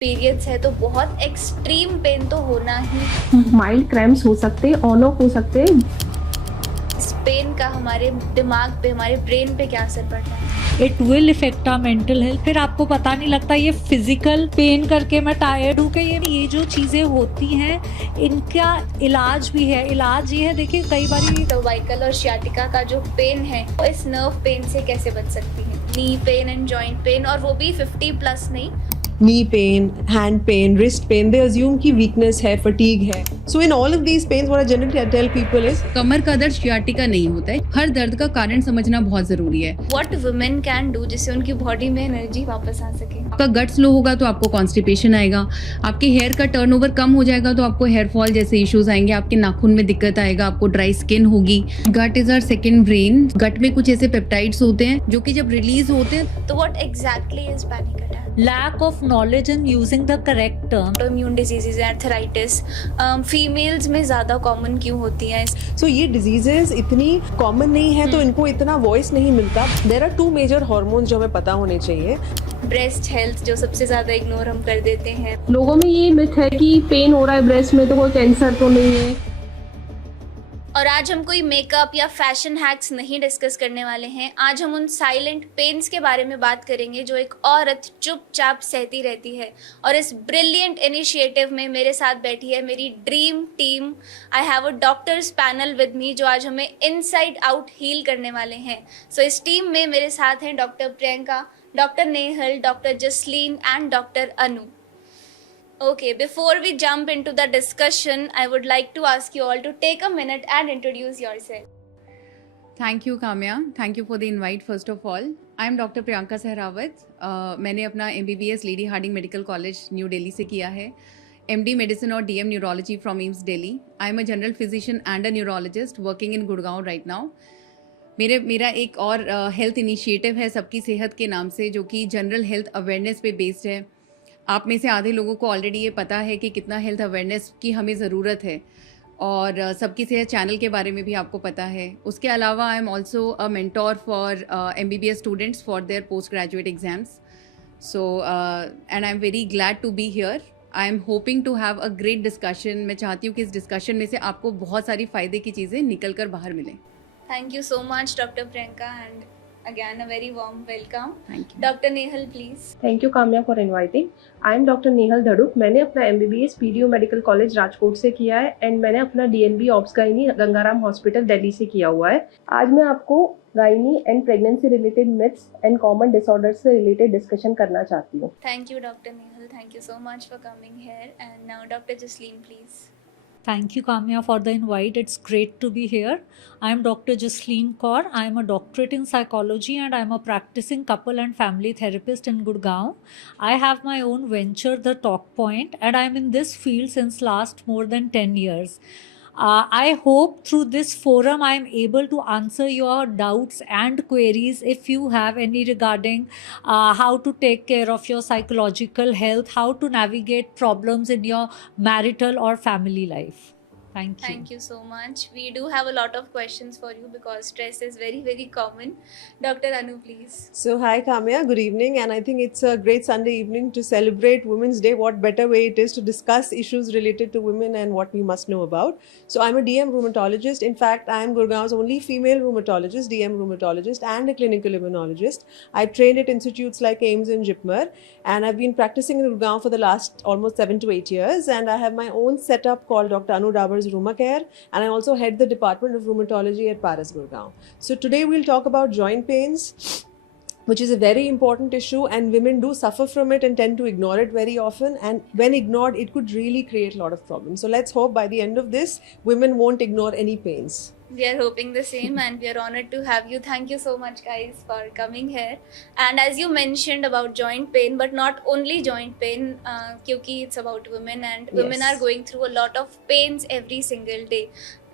Periods है तो बहुत एक्सट्रीम पेन तो होना ही। माइल्ड क्रैम्प्स हो सकते हैं, ऑन ऑफ हो सकते हैं। इस पेन का हमारे दिमाग पे, हमारे ब्रेन पे क्या असर पड़ता है? It will effect our mental health. फिर आपको पता नहीं लगता ये फिजिकल पेन करके मैं टायर्ड हूँ कि ये जो चीज़ें होती हैं इनका इलाज भी है। इलाज ये है, देखिए कई बार सर्वाइकल और सियाटिका का जो पेन है वो इस नर्व पेन से कैसे बच सकती है? Knee pain and joint pain, और वो भी 50+ नहीं। knee pain, hand pain, wrist pain, they assume कि weakness है, fatigue है. So in all of these pains, what I generally tell people is कमर का दर्द सियाटिका नहीं होता है। हर दर्द का कारण समझना बहुत जरूरी है। What women can do जिससे उनकी बॉडी में एनर्जी वापस आ सके? आपका गट स्लो होगा तो आपको कॉन्स्टिपेशन आएगा। आपके हेयर का टर्नओवर कम हो जाएगा तो आपको हेयर फॉल जैसे इश्यूज आएंगे। आपके नाखून में दिक्कत आएगा, आपको ड्राई स्किन होगी। गट इज आवर सेकंड ब्रेन। गट में कुछ ऐसे पेप्टाइड्स होते हैं जो कि जब रिलीज होते हैं तो what exactly is panic attack? lack of knowledge and using the correct term. Autoimmune diseases, arthritis, females में ज़्यादा कॉमन क्यों होती हैं? so ये diseases इतनी common नहीं है तो इनको इतना voice नहीं मिलता. There are 2 major hormones जो हमें पता होने चाहिए. ब्रेस्ट हेल्थ जो सबसे ज़्यादा इग्नोर हम कर देते हैं। लोगों में ये मिथ है कि पेन हो रहा है ब्रेस्ट में तो कोई कैंसर तो नहीं है। और आज हम कोई मेकअप या फैशन हैक्स नहीं डिस्कस करने वाले हैं। आज हम उन साइलेंट पेन्स के बारे में बात करेंगे जो एक औरत चुपचाप सहती रहती है। और इस ब्रिलियंट इनिशिएटिव में मेरे साथ बैठी है मेरी dream team. I have a doctor's panel with me जो आज हमें इनसाइड आउट हील करने वाले हैं। सो इस टीम में मेरे साथ हैं doctor Priyanka, doctor Nehal, doctor Jasleen and doctor Anu. Okay, before we jump into the discussion, I would like to ask you all to take a minute and introduce yourself. Thank you Kamya, thank you for the invite. First of all I am doctor Priyanka Sehrawat. मैंने अपना MBBS Lady Hardinge Medical College new Delhi से किया है। MD medicine और DM neurology from AIIMS Delhi. I am a general physician and a neurologist working in Gurgaon right now. मेरा एक और health initiative है सबकी सेहत के नाम से, जो कि जनरल हेल्थ अवेयरनेस पे बेस्ड है। आप में से आधे लोगों को ऑलरेडी ये पता है कि कितना हेल्थ अवेयरनेस की हमें ज़रूरत है, और सबकी सेहत चैनल के बारे में भी आपको पता है। उसके अलावा I am also a mentor for MBBS students for their post graduate exams. So and I am very glad to be here. I am hoping to have a great discussion. मैं चाहती हूँ कि इस डिस्कशन में से आपको बहुत सारी फ़ायदे की चीज़ें निकल कर बाहर मिलें। Thank you so much, Dr. Priyanka, and again a very warm welcome. Thank you. Dr. Nehal, please. Thank you Kamya for inviting. I am doctor Nehal Dhaduk. मैंने अपना MBBS PDU medical college Rajkot से किया है एंड मैंने अपना DNB obs gynae Gangaram hospital Delhi से किया हुआ है। आज मैं आपको gynae and pregnancy related myths and common disorders से रिलेटेड डिस्कशन करना चाहती हूँ। Thank you, Dr. Nehal. Thank you so much for coming here. And now, Dr. Jasleen, please. Thank you, Kamya, for the invite. It's great to be here. I am Dr. Jasleen Kaur. I am a doctorate in psychology and I am a practicing couple and family therapist in Gurgaon. I have my own venture, The Talk Point, and I am in this field since last more than 10 years. I hope through this forum I am able to answer your doubts and queries if you have any regarding how to take care of your psychological health, how to navigate problems in your marital or family life. Thank you. Thank you so much. We do have a lot of questions for you because stress is very, very common. Dr. Anu, please. So hi Kamya, good evening, and I think it's a great Sunday evening to celebrate Women's Day. What better way it is to discuss issues related to women and what we must know about. So I'm a DM rheumatologist. In fact, I am Gurgaon's only female rheumatologist, DM rheumatologist, and a clinical immunologist. I trained at institutes like AIIMS and JIPMER, and I've been practicing in Gurgaon for the last almost 7 to 8 years, and I have my own setup called Dr. Anu Dabar's Rheumacare, and I also head the Department of Rheumatology at Paras Gurgaon. So today we'll talk about joint pains, which is a very important issue, and women do suffer from it and tend to ignore it very often, and when ignored it could really create a lot of problems. So let's hope by the end of this women won't ignore any pains. We are hoping the same and we are honored to have you. Thank you so much, guys, for coming here. And as you mentioned about joint pain, but not only joint pain, क्योंकि it's about women and women Yes. are going through a lot of pains every single day.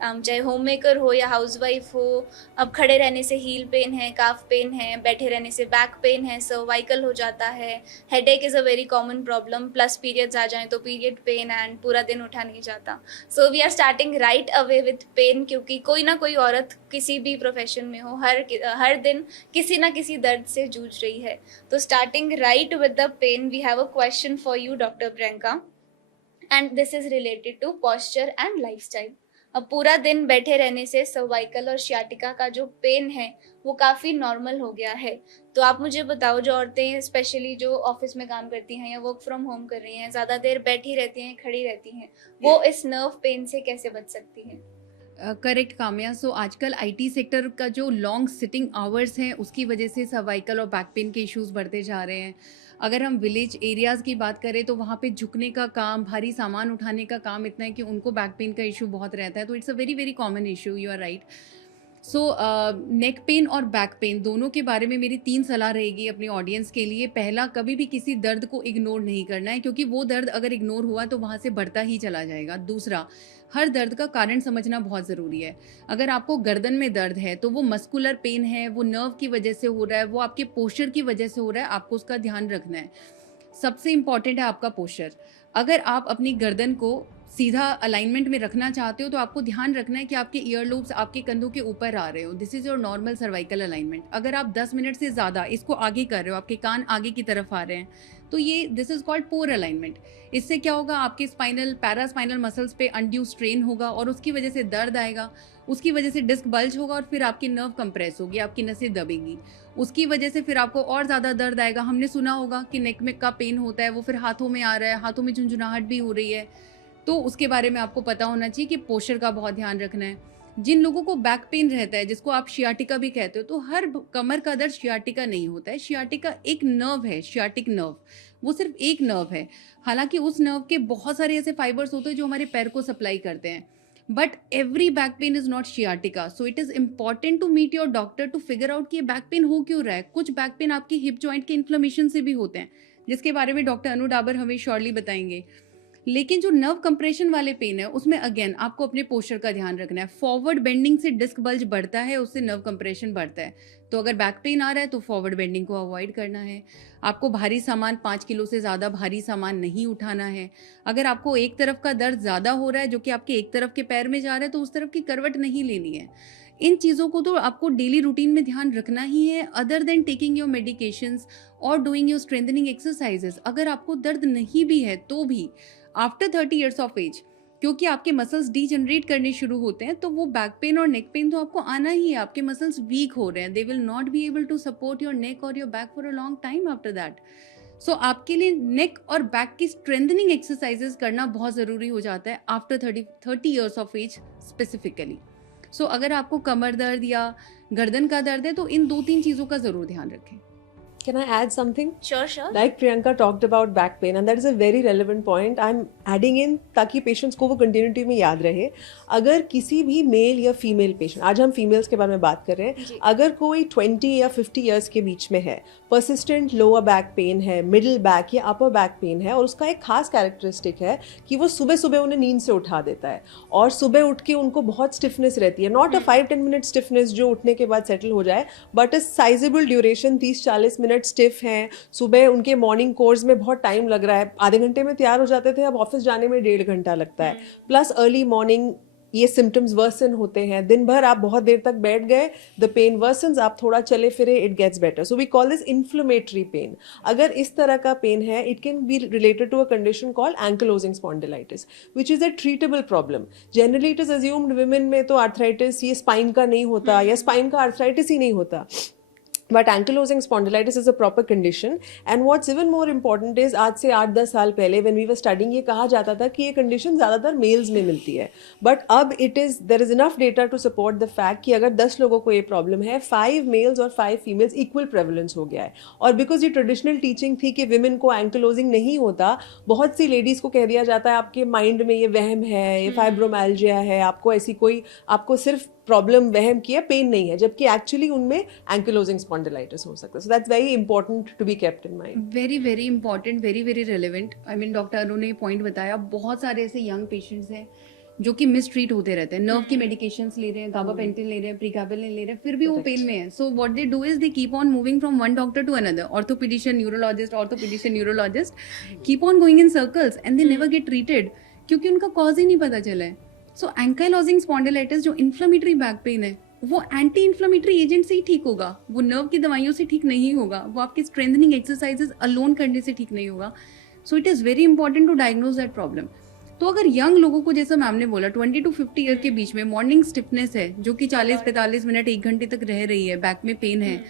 चाहे home maker हो या housewife हो। अब खड़े रहने से heal pen है, काफ पेन है, बैठे रहने से बैक पेन है, सर्वाइकल हो जाता है, headache is a very common problem, plus periods आ जाएं तो पीरियड पेन एंड पूरा दिन उठा नहीं जाता। So we are starting right away with pain, क्योंकि कोई ना कोई औरत किसी भी प्रोफेशन में हो हर दिन किसी ना किसी दर्द से जूझ रही है। तो starting right with the pain, we have a question for you doctor Priyanka, and this is related to posture and lifestyle. अब पूरा दिन बैठे रहने से सर्वाइकल और शियाटिका का जो पेन है वो काफ़ी नॉर्मल हो गया है। तो आप मुझे बताओ, जो औरतें स्पेशली जो ऑफिस में काम करती हैं या वर्क फ्रॉम होम कर रही हैं, ज़्यादा देर बैठी रहती हैं, खड़ी रहती हैं, वो इस नर्व पेन से कैसे बच सकती हैं? करेक्ट काम्या। सो आजकल आईटी सेक्टर का जो लॉन्ग सिटिंग आवर्स हैं उसकी वजह से सर्वाइकल और बैक पेन के इश्यूज बढ़ते जा रहे हैं। अगर हम विलेज एरियाज़ की बात करें तो वहाँ पे झुकने का काम, भारी सामान उठाने का काम इतना है कि उनको बैक पेन का इशू बहुत रहता है। तो it's a very very common issue, you are right. So neck pain और बैक पेन दोनों के बारे में मेरी 3 सलाह रहेगी अपनी ऑडियंस के लिए। पहला, कभी भी किसी दर्द को इग्नोर नहीं करना है, क्योंकि वो दर्द अगर इग्नोर हुआ तो वहाँ से बढ़ता ही चला जाएगा। दूसरा, हर दर्द का कारण समझना बहुत ज़रूरी है। अगर आपको गर्दन में दर्द है तो वो मस्कुलर पेन है, वो नर्व की वजह से हो रहा है, वो आपके पोस्चर की वजह से हो रहा है, आपको उसका ध्यान रखना है। सबसे इम्पॉर्टेंट है आपका पोस्चर। अगर आप अपनी गर्दन को सीधा अलाइनमेंट में रखना चाहते हो तो आपको ध्यान रखना है कि आपके ईयर लूब्स आपके कंधों के ऊपर आ रहे हो। This is your normal cervical alignment. अगर आप 10 मिनट से ज़्यादा इसको आगे कर रहे हो, आपके कान आगे की तरफ आ रहे हैं, तो ये this is called poor alignment. इससे क्या होगा, आपके स्पाइनल पैरास्पाइनल मसल्स पे अनड्यू स्ट्रेन होगा और उसकी वजह से दर्द आएगा, उसकी वजह से डिस्क बल्ज होगा और फिर आपकी नर्व कंप्रेस होगी, आपकी नसें दबेंगी, उसकी वजह से फिर आपको और ज़्यादा दर्द आएगा। हमने सुना होगा कि नेक में का पेन होता है, वो फिर हाथों में आ रहा है, हाथों में झुंझुनाहट भी हो रही है। तो उसके बारे में आपको पता होना चाहिए कि पोस्चर का बहुत ध्यान रखना है। जिन लोगों को बैक पेन रहता है, जिसको आप शियाटिका भी कहते हो, तो हर कमर का दर्द शियाटिका नहीं होता है। शियाटिका एक नर्व है, शियाटिक नर्व, वो सिर्फ एक नर्व है। हालांकि उस नर्व के बहुत सारे ऐसे फाइबर्स होते हैं जो हमारे पैर को सप्लाई करते हैं, but every back pain is not sciatica. So it is important to meet your doctor to figure out कि ये बैक पेन हो क्यों रहा है। कुछ बैक पेन आपकी हिप जॉइंट के इन्फ्लेमेशन से भी होते हैं, जिसके बारे में डॉक्टर अनु डाबर हमें श्योरली बताएंगे। लेकिन जो नर्व कंप्रेशन वाले पेन है उसमें अगेन आपको अपने पोस्चर का ध्यान रखना है। फॉरवर्ड बेंडिंग से डिस्क बल्ज बढ़ता है, उससे नर्व कंप्रेशन बढ़ता है। तो अगर बैक पेन आ रहा है तो फॉरवर्ड बेंडिंग को अवॉइड करना है। आपको भारी सामान, 5 किलो से ज़्यादा भारी सामान नहीं उठाना है। अगर आपको एक तरफ का दर्द ज़्यादा हो रहा है जो कि आपके एक तरफ के पैर में जा रहा है, तो उस तरफ की करवट नहीं लेनी है। इन चीज़ों को तो आपको डेली रूटीन में ध्यान रखना ही है, other than taking your medications और डूइंग योर स्ट्रेंथनिंग एक्सरसाइजेस। अगर आपको दर्द नहीं भी है तो भी आफ्टर 30 ईयर्स ऑफ एज, क्योंकि आपके मसल्स डीजनरेट करने शुरू होते हैं, तो वो बैक पेन और नेक पेन तो आपको आना ही है। आपके मसल्स वीक हो रहे हैं, they will not be able to support your neck और your back for a long time after that. So आपके लिए नेक और बैक की स्ट्रेंथनिंग एक्सरसाइजेस करना बहुत ज़रूरी हो जाता है after 30 years of age specifically. So अगर आपको कमर दर्द या गर्दन का दर्द है तो इन 2-3 चीज़ों का ज़रूर ध्यान रखें। Can I add something? Sure. Like Priyanka talked about back pain, and that is a very relevant point. I'm adding in ताकि पेशेंट्स को वो कंटिन्यूटी में याद रहे। अगर किसी भी मेल या फीमेल पेशेंट, आज हम फीमेल्स के बारे में बात कर रहे हैं, अगर कोई 20 या 50 ईयर्स के बीच में है, परसिस्टेंट लोअर बैक पेन है, मिडिल बैक या अपर बैक पेन है, और उसका एक खास कैरेक्टरिस्टिक है कि वो सुबह सुबह उन्हें नींद से उठा देता है और सुबह उठ के उनको बहुत स्टिफनेस रहती है। नॉट अ 5-10 मिनट स्टिफनेस जो उठने के बाद सेटल हो जाए, but a sizeable duration, 30-40 minute stiff हैं। सुबह उनके मॉर्निंग कोर्स में बहुत टाइम लग रहा है, आधे घंटे में तैयार हो जाते थे, अब ऑफिस जाने में 1.5 घंटा लगता है। प्लस अर्ली मॉर्निंग ये सिम्टम्स वर्सन होते हैं। दिन भर आप बहुत देर तक बैठ गए, द पेन वर्सन्स, आप थोड़ा चले फिरे, it gets better. So we call this inflammatory pain. अगर इस तरह का पेन है, it can be related to a condition called ankylosing spondylitis, which is a treatable problem. Generally it is assumed women में तो आर्थराइटिस ये spine का नहीं होता या स्पाइन का आर्थराइटिस ही नहीं होता, but ankylosing spondylitis is a proper condition. And what's even more important is, आज से 8-10 साल पहले व्हेन वी वर स्टडिंग, ये कहा जाता था कि ये कंडीशन ज़्यादातर मेल्स में मिलती है, बट अब there is enough data to support the fact कि अगर 10 लोगों को ये प्रॉब्लम है, 5 मेल्स और 5 फीमेल्स इक्वल प्रेवलेंस हो गया है। और बिकॉज ये ट्रेडिशनल टीचिंग थी कि विमेन को एंकिलोजिंग नहीं होता, बहुत सी लेडीज़ को कह दिया जाता है आपके माइंड में ये वहम है, ये फाइब्रोमाइल्जिया है, आपको ऐसी कोई, आपको सिर्फ प्रॉब्लम वहम की है, पेन नहीं है, जबकि एक्चुअली उनमें एंकिलोजिंग स्पॉन्डिलाइटिस हो सकता है। So that's very important to be kept in mind. Very very important, very very relevant. I mean doctor Anu ने पॉइंट बताया, बहुत सारे ऐसे यंग पेशेंट्स हैं जो कि मिस ट्रीट होते रहते हैं. नर्व की मेडिकेशंस ले रहे हैं, गाबापेंटिन ले रहे हैं, प्रीगाबेलिन ले रहे हैं, फिर भी वो पेन में है. So what they do is they keep on moving from one doctor to another, orthopedician, neurologist, keep on going in circles and they never get treated, क्योंकि उनका कॉज ही नहीं पता चला है. सो एंकाइलोजिंग स्पॉन्डिलाइटिस जो इन्फ्लेमेटरी बैक पेन है, वो एंटी इन्फ्लेमेटरी एजेंट से ही ठीक होगा, वो नर्व की दवाइयों से ठीक नहीं होगा, वो आपके स्ट्रेंथनिंग एक्सरसाइजेस अलोन करने से ठीक नहीं होगा. So it is very important to diagnose that problem. तो अगर यंग लोगों को, जैसा मैम ने बोला, 20 to 50 ईयर के बीच में मॉर्निंग स्टिफनेस है जो कि 40-45 मिनट 1 घंटे तक रह रही है, बैक में पेन है,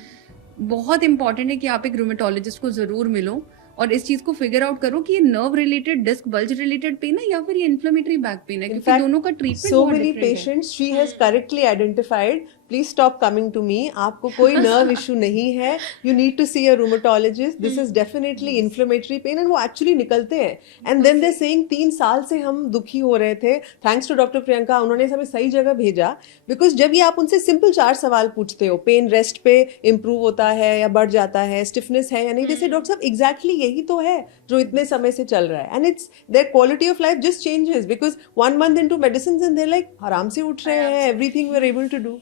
बहुत इंपॉर्टेंट है कि आप एक रूमेटोलॉजिस्ट को ज़रूर मिलो और इस चीज़ को फिगर आउट करो कि ये nerve related, disc bulge related pain है या फिर ये इन्फ्लेमेटरी बैक पेन है, क्योंकि दोनों का ट्रीटमेंट so बहुत many different है. patients she has correctly identified. Please stop coming to me. आपको कोई nerve issue नहीं है. You need to see a rheumatologist. This is definitely inflammatory pain and वो actually निकलते हैं. And then they're saying 3 साल से हम दुखी हो रहे थे. Thanks to Dr. Priyanka, उन्होंने हमें सही जगह भेजा. Because जब ये आप उनसे simple 4 सवाल पूछते हो, पेन रेस्ट पे improve होता है या बढ़ जाता है, stiffness है या नहीं, जैसे डॉक्टर साहब exactly यही तो है जो इतने समय से चल रहा है. And it's their quality of life just changes because 1 month into medicines and they're like आराम से उठ रहे हैं, everything we're able to do.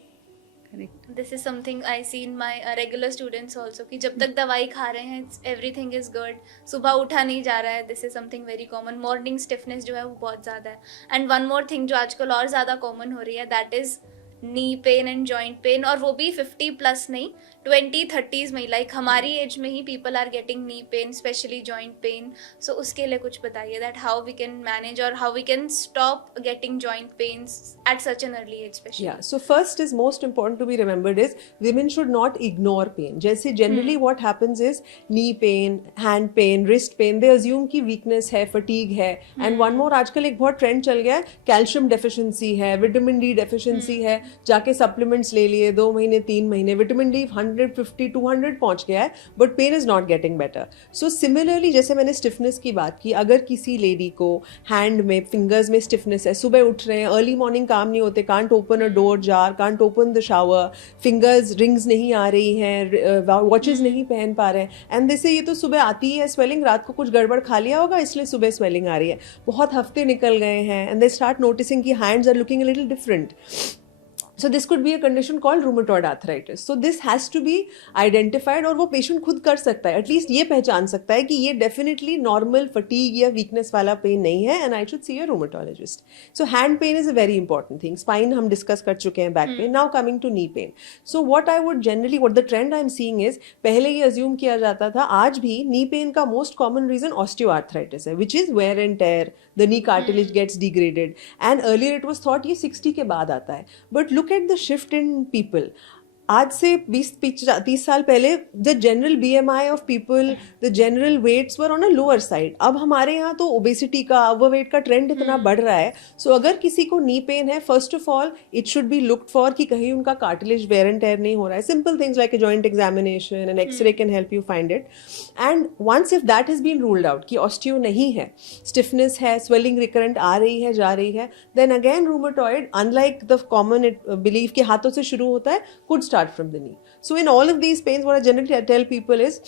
This is something I see in my regular students also कि जब तक दवाई खा रहे हैं everything is good, सुबह उठा नहीं जा रहा है, this is something very common. Morning stiffness जो है वो बहुत ज़्यादा है. And one more thing जो आजकल और ज़्यादा common हो रही है, that is knee pain and joint pain, और वो भी 50 plus नहीं, 20-30s में, लाइक हमारी एज में ही people are getting knee pain, especially joint pain. So उसके लिए कुछ बताइए that how we can manage or how we can stop getting joint pains at such an early age especially. Yeah, so first is most important to be remembered is women should not ignore pain. जैसे generally what happens is knee pain, hand pain, wrist pain, they assume कि weakness है, fatigue है, and one more आजकल एक बहुत trend चल गया है, calcium deficiency है, vitamin D deficiency है, जाके supplements ले लिए 2 महीने 3 महीने, vitamin D 150-200 पहुंच गया है, but pain is not getting better. So similarly जैसे मैंने stiffness की बात की, अगर किसी lady को hand में, fingers में stiffness है, सुबह उठ रहे हैं, early morning काम नहीं होते, can't open a door jar, can't open the shower, fingers rings नहीं आ रही हैं, watches नहीं पहन पा रहे हैं, and they say ये तो सुबह आती है swelling, रात को कुछ गड़बड़ खा लिया होगा इसलिए सुबह swelling आ रही है, बहुत हफ्ते निकल गए हैं, and they start noticing कि hands are looking a little different. So this could be a condition called rheumatoid arthritis. So this has to be identified और वो patient खुद कर सकता है, at least ये पहचान सकता है कि ये definitely normal fatigue या weakness वाला pain नहीं है and I should see a rheumatologist. So hand pain is a very important thing. Spine हम discuss कर चुके हैं, back pain. Now coming to knee pain. So what I would generally, what the trend I'm seeing is, पहले ये assume किया जाता था, आज भी knee pain का most common reason osteoarthritis है, which is wear and tear, the knee cartilage gets degraded. And earlier it was thought ये 60 के बाद आता है. But look at the shift in people. आज से 20-30 साल पहले the general BMI of people, the general weights were on a lower side. अब हमारे यहाँ तो obesity का, overweight का trend इतना बढ़ रहा है. So अगर किसी को knee pain है, first of all it should be looked for कि कहीं उनका cartilage wear and tear नहीं हो रहा है. Simple things like a joint examination, an X-ray can help you find it. And once if that has been ruled out कि osteo नहीं है, stiffness है, swelling recurrent आ रही है, जा रही है, then again rheumatoid, unlike the common belief कि हाथों से शुरू होता है, could start from the knee. So in all of these pains, what I generally tell people is,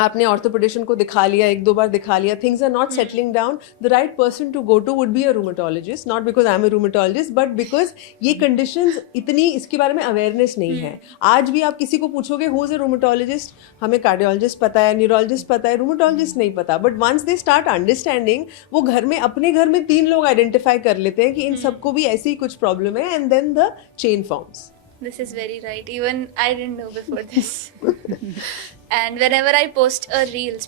आपने ऑर्थोपेडिशियन को दिखा लिया, 1-2 बार दिखा लिया, things are not settling down, the right person to go to would be a rheumatologist, not because I'm a rheumatologist, but because ये conditions इतनी, इसके बारे में awareness नहीं है. आज भी आप किसी को पूछोगे who is a rheumatologist, हमें cardiologist पता है, neurologist पता है, rheumatologist नहीं पता. But once they start understanding, वो घर में, अपने घर में 3 लोग identify कर लेते हैं कि इन सबको भी ऐसी ही कुछ problem है, and then the chain forms. This is very right. Even I didn't know before this. And whenever I post a reels,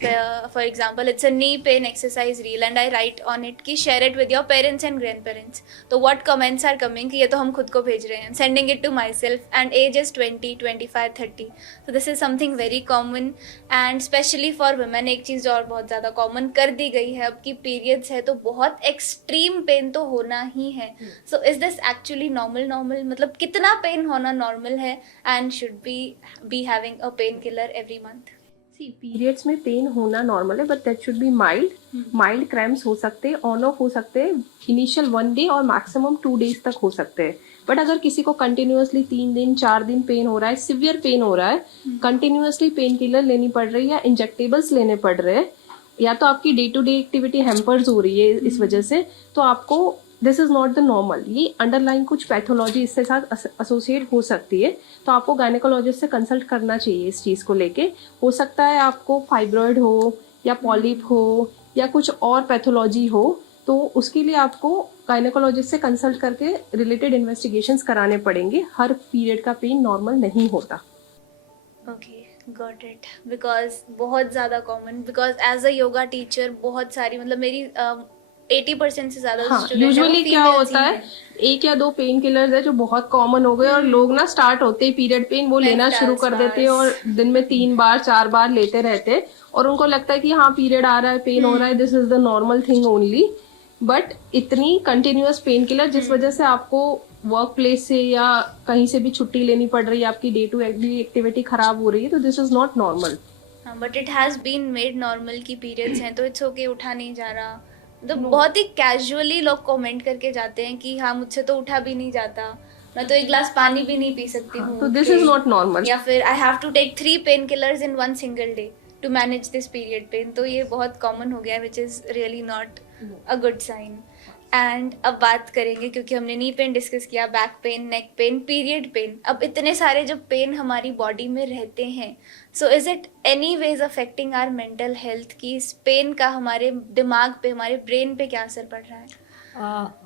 for example, it's a knee pain exercise reel and I write on it कि share it with your parents and grandparents. तो what comments are coming कि ये तो हम खुद को भेज रहे हैं. Sending it to myself and age is 20, 25, 30. So this is something very common and especially for women एक चीज़ और बहुत ज़्यादा common कर दी गई है अब की periods है तो बहुत extreme pain तो होना ही है. So is this actually normal? मतलब कितना pain होना normal है and should be having a painkiller every month? Periods में पेन होना नॉर्मल है but that should B mild cramps हो सकते हैं, ऑन ऑफ हो सकते हैं, इनिशियल 1 डे और मैक्सिमम 2 डेज तक हो सकते हैं. बट अगर किसी को कंटिन्यूअसली 3 दिन 4 दिन पेन हो रहा है, सिवियर पेन हो रहा है, कंटिन्यूअसली पेन किलर लेनी पड़ रही है या इंजेक्टेबल्स लेने पड़ रहे हैं, या तो आपकी day to day activity hampers हो रही है इस वजह से, तो आपको this is not the normal, ये अंडरलाइन कुछ पैथोलॉजी इसके साथ एसोसिएट हो सकती है, तो आपको गायनेकोलॉजिस्ट से कंसल्ट करना चाहिए इस चीज़ को लेके। हो सकता है आपको फाइब्रॉइड हो या पॉलिप हो या कुछ और पैथोलॉजी हो, तो उसके लिए आपको गायनेकोलॉजिस्ट से कंसल्ट करके रिलेटेड इन्वेस्टिगेशंस कराने पड़ेंगे। हर पीरियड का पेन नॉर्मल नहीं होता। Okay, got it. बिकॉज बहुत ज़्यादा common, because as a yoga teacher बहुत सारी, मतलब मेरी 80% से ज़्यादा हाँ, student हैं, वो यूजुअली क्या females होता ही है, हैं। एक या दो पेन किलर्स है जो बहुत कॉमन हो गए और लोग ना स्टार्ट होते ही पीरियड पेन वो लेना शुरू कर देते हैं और दिन में 3 बार 4 बार लेते रहते हैं और उनको लगता है कि हाँ पीरियड आ रहा है, पेन हो रहा है, this is the normal thing only. But इतनी कंटिन्यूअस पेन किलर जिस वजह से आपको वर्क प्लेस से या कहीं से भी छुट्टी लेनी पड़ रही है, आपकी डे टू डे एक्टिविटी खराब हो रही है, तो दिस इज नॉट नॉर्मल। हाँ, but it has been made normal की पीरियड्स हैं तो इट्स ओके, उठा नहीं जा रहा। मतलब बहुत ही कैजुअली लोग कमेंट करके जाते हैं कि हाँ मुझसे तो उठा भी नहीं जाता, मैं तो एक ग्लास पानी भी नहीं पी सकती हूँ, तो दिस इज नॉट नॉर्मल। या फिर I have to take 3 pain killers in 1 single day to manage this period pain. तो ये बहुत कॉमन हो गया है, which is really not a good sign. And अब बात करेंगे, क्योंकि हमने नी पेन डिस्कस किया, back pain, neck pain, period pain, अब इतने सारे जो पेन हमारी बॉडी में रहते हैं, so is it any ways affecting our mental health, की इस पेन का हमारे दिमाग पे, हमारे ब्रेन पे क्या असर पड़ रहा है?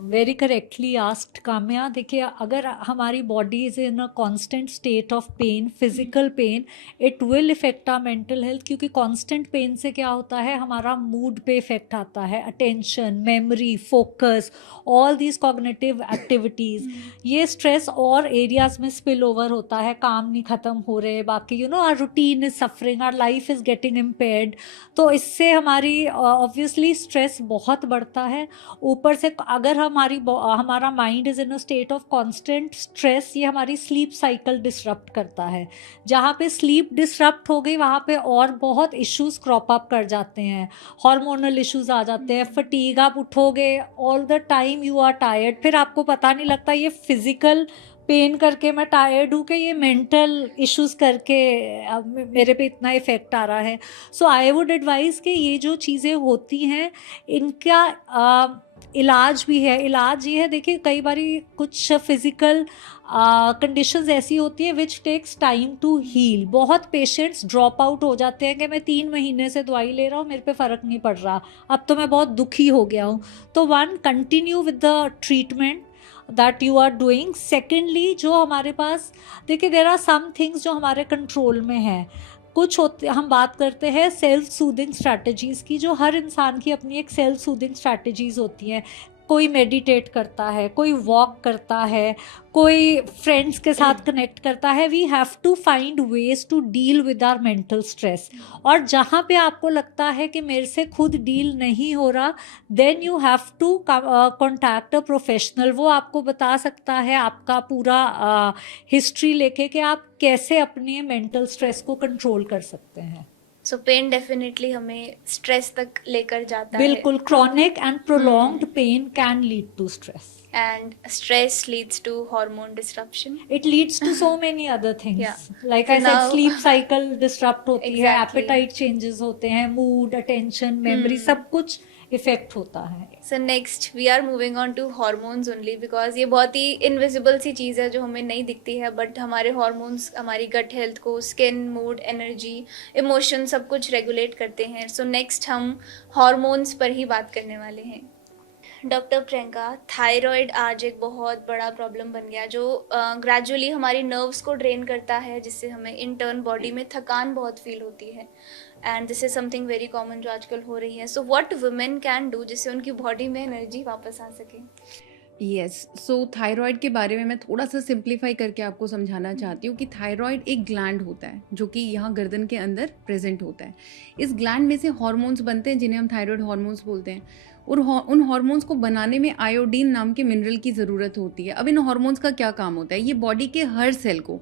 Very correctly asked Kamya. देखिए, अगर हमारी body is in a constant state of pain, physical pain, it will effect our mental health, क्योंकि कांस्टेंट पेन से क्या होता है, हमारा मूड पे इफेक्ट आता है, attention, memory, focus, all these cognitive activities. ये स्ट्रेस और एरियाज में स्पिल ओवर होता है, काम नहीं ख़त्म हो रहे, बाकी our routine is suffering, our life is getting impaired. तो इससे हमारी ऑब्वियसली स्ट्रेस बहुत बढ़ता है। ऊपर से अगर हमारा mind is in a state of constant stress, ये हमारी स्लीप साइकिल डिसरप्ट करता है। जहाँ पे स्लीप डिसरप्ट हो गई वहाँ पे और बहुत इश्यूज क्रॉप अप कर जाते हैं, हार्मोनल इश्यूज आ जाते हैं, फटीग, आप उठोगे all the time you are tired, फिर आपको पता नहीं लगता ये फिजिकल पेन करके मैं टायर्ड हूँ कि ये मेंटल इश्यूज करके मेरे पे इतना इफेक्ट आ रहा है। सो आई वुड एडवाइज कि ये जो चीज़ें होती हैं इनका इलाज भी है। इलाज ये है, देखिए कई बारी कुछ फिज़िकल कंडीशंस ऐसी होती है which takes time to heal. बहुत पेशेंट्स ड्रॉप आउट हो जाते हैं कि मैं 3 महीने से दवाई ले रहा हूँ, मेरे पे फ़र्क नहीं पड़ रहा, अब तो मैं बहुत दुखी हो गया हूँ। तो one, continue with the treatment that you are doing. Secondly, जो हमारे पास, देखिए देयर आर सम थिंग्स जो हमारे कंट्रोल में है। कुछ होते, हम बात करते हैं सेल्फ सूदिंग स्ट्रैटेजीज़ की, जो हर इंसान की अपनी एक सेल्फ सूदिंग स्ट्रैटेजीज़ होती हैं। कोई मेडिटेट करता है, कोई वॉक करता है, कोई फ्रेंड्स के साथ कनेक्ट करता है। We have to find ways to deal with our mental stress. और जहाँ पे आपको लगता है कि मेरे से खुद डील नहीं हो रहा, then you have to contact a professional. वो आपको बता सकता है आपका पूरा हिस्ट्री लेके कि आप कैसे अपने मेंटल स्ट्रेस को कंट्रोल कर सकते हैं। सो पेन डेफिनेटली हमें स्ट्रेस तक लेकर जाता है। बिल्कुल, chronic and prolonged pain can lead to stress, and stress leads to hormone disruption. it leads to so many other things. Yeah. Like So I said, now- sleep cycle disrupt होती है, Exactly. appetite changes होते हैं, mood, attention, memory, सब कुछ effect होता है। So next we are moving on to hormones only, because ये बहुत ही इनविजिबल सी चीज़ है जो हमें नहीं दिखती है, बट हमारे हॉर्मोन्स हमारी गट हेल्थ को, स्किन, मूड, एनर्जी, इमोशन सब कुछ रेगुलेट करते हैं। सो नेक्स्ट हम हॉर्मोन्स पर ही बात करने वाले हैं। डॉक्टर प्रियंका, थायराइड आज एक बहुत बड़ा प्रॉब्लम बन गया जो ग्रेजुअली हमारी नर्व्स को ड्रेन करता है, जिससे हमें इंटर्न बॉडी में थकान बहुत फील होती है, and this is something very common जो आजकल हो रही है। So what women can do जिससे उनकी बॉडी में एनर्जी वापस आ सके? यस, सो थायराइड के बारे में मैं थोड़ा सा सिंप्लीफाई करके आपको समझाना चाहती हूँ कि थायराइड एक ग्लैंड होता है जो कि यहाँ गर्दन के अंदर प्रेजेंट होता है। इस ग्लैंड में से हार्मोन्स बनते हैं जिन्हें हम थायराइड हार्मोन्स बोलते हैं, और उन हार्मोन्स को बनाने में आयोडीन नाम के मिनरल की ज़रूरत होती है। अब इन हार्मोन्स का क्या काम होता है, ये बॉडी के हर सेल को,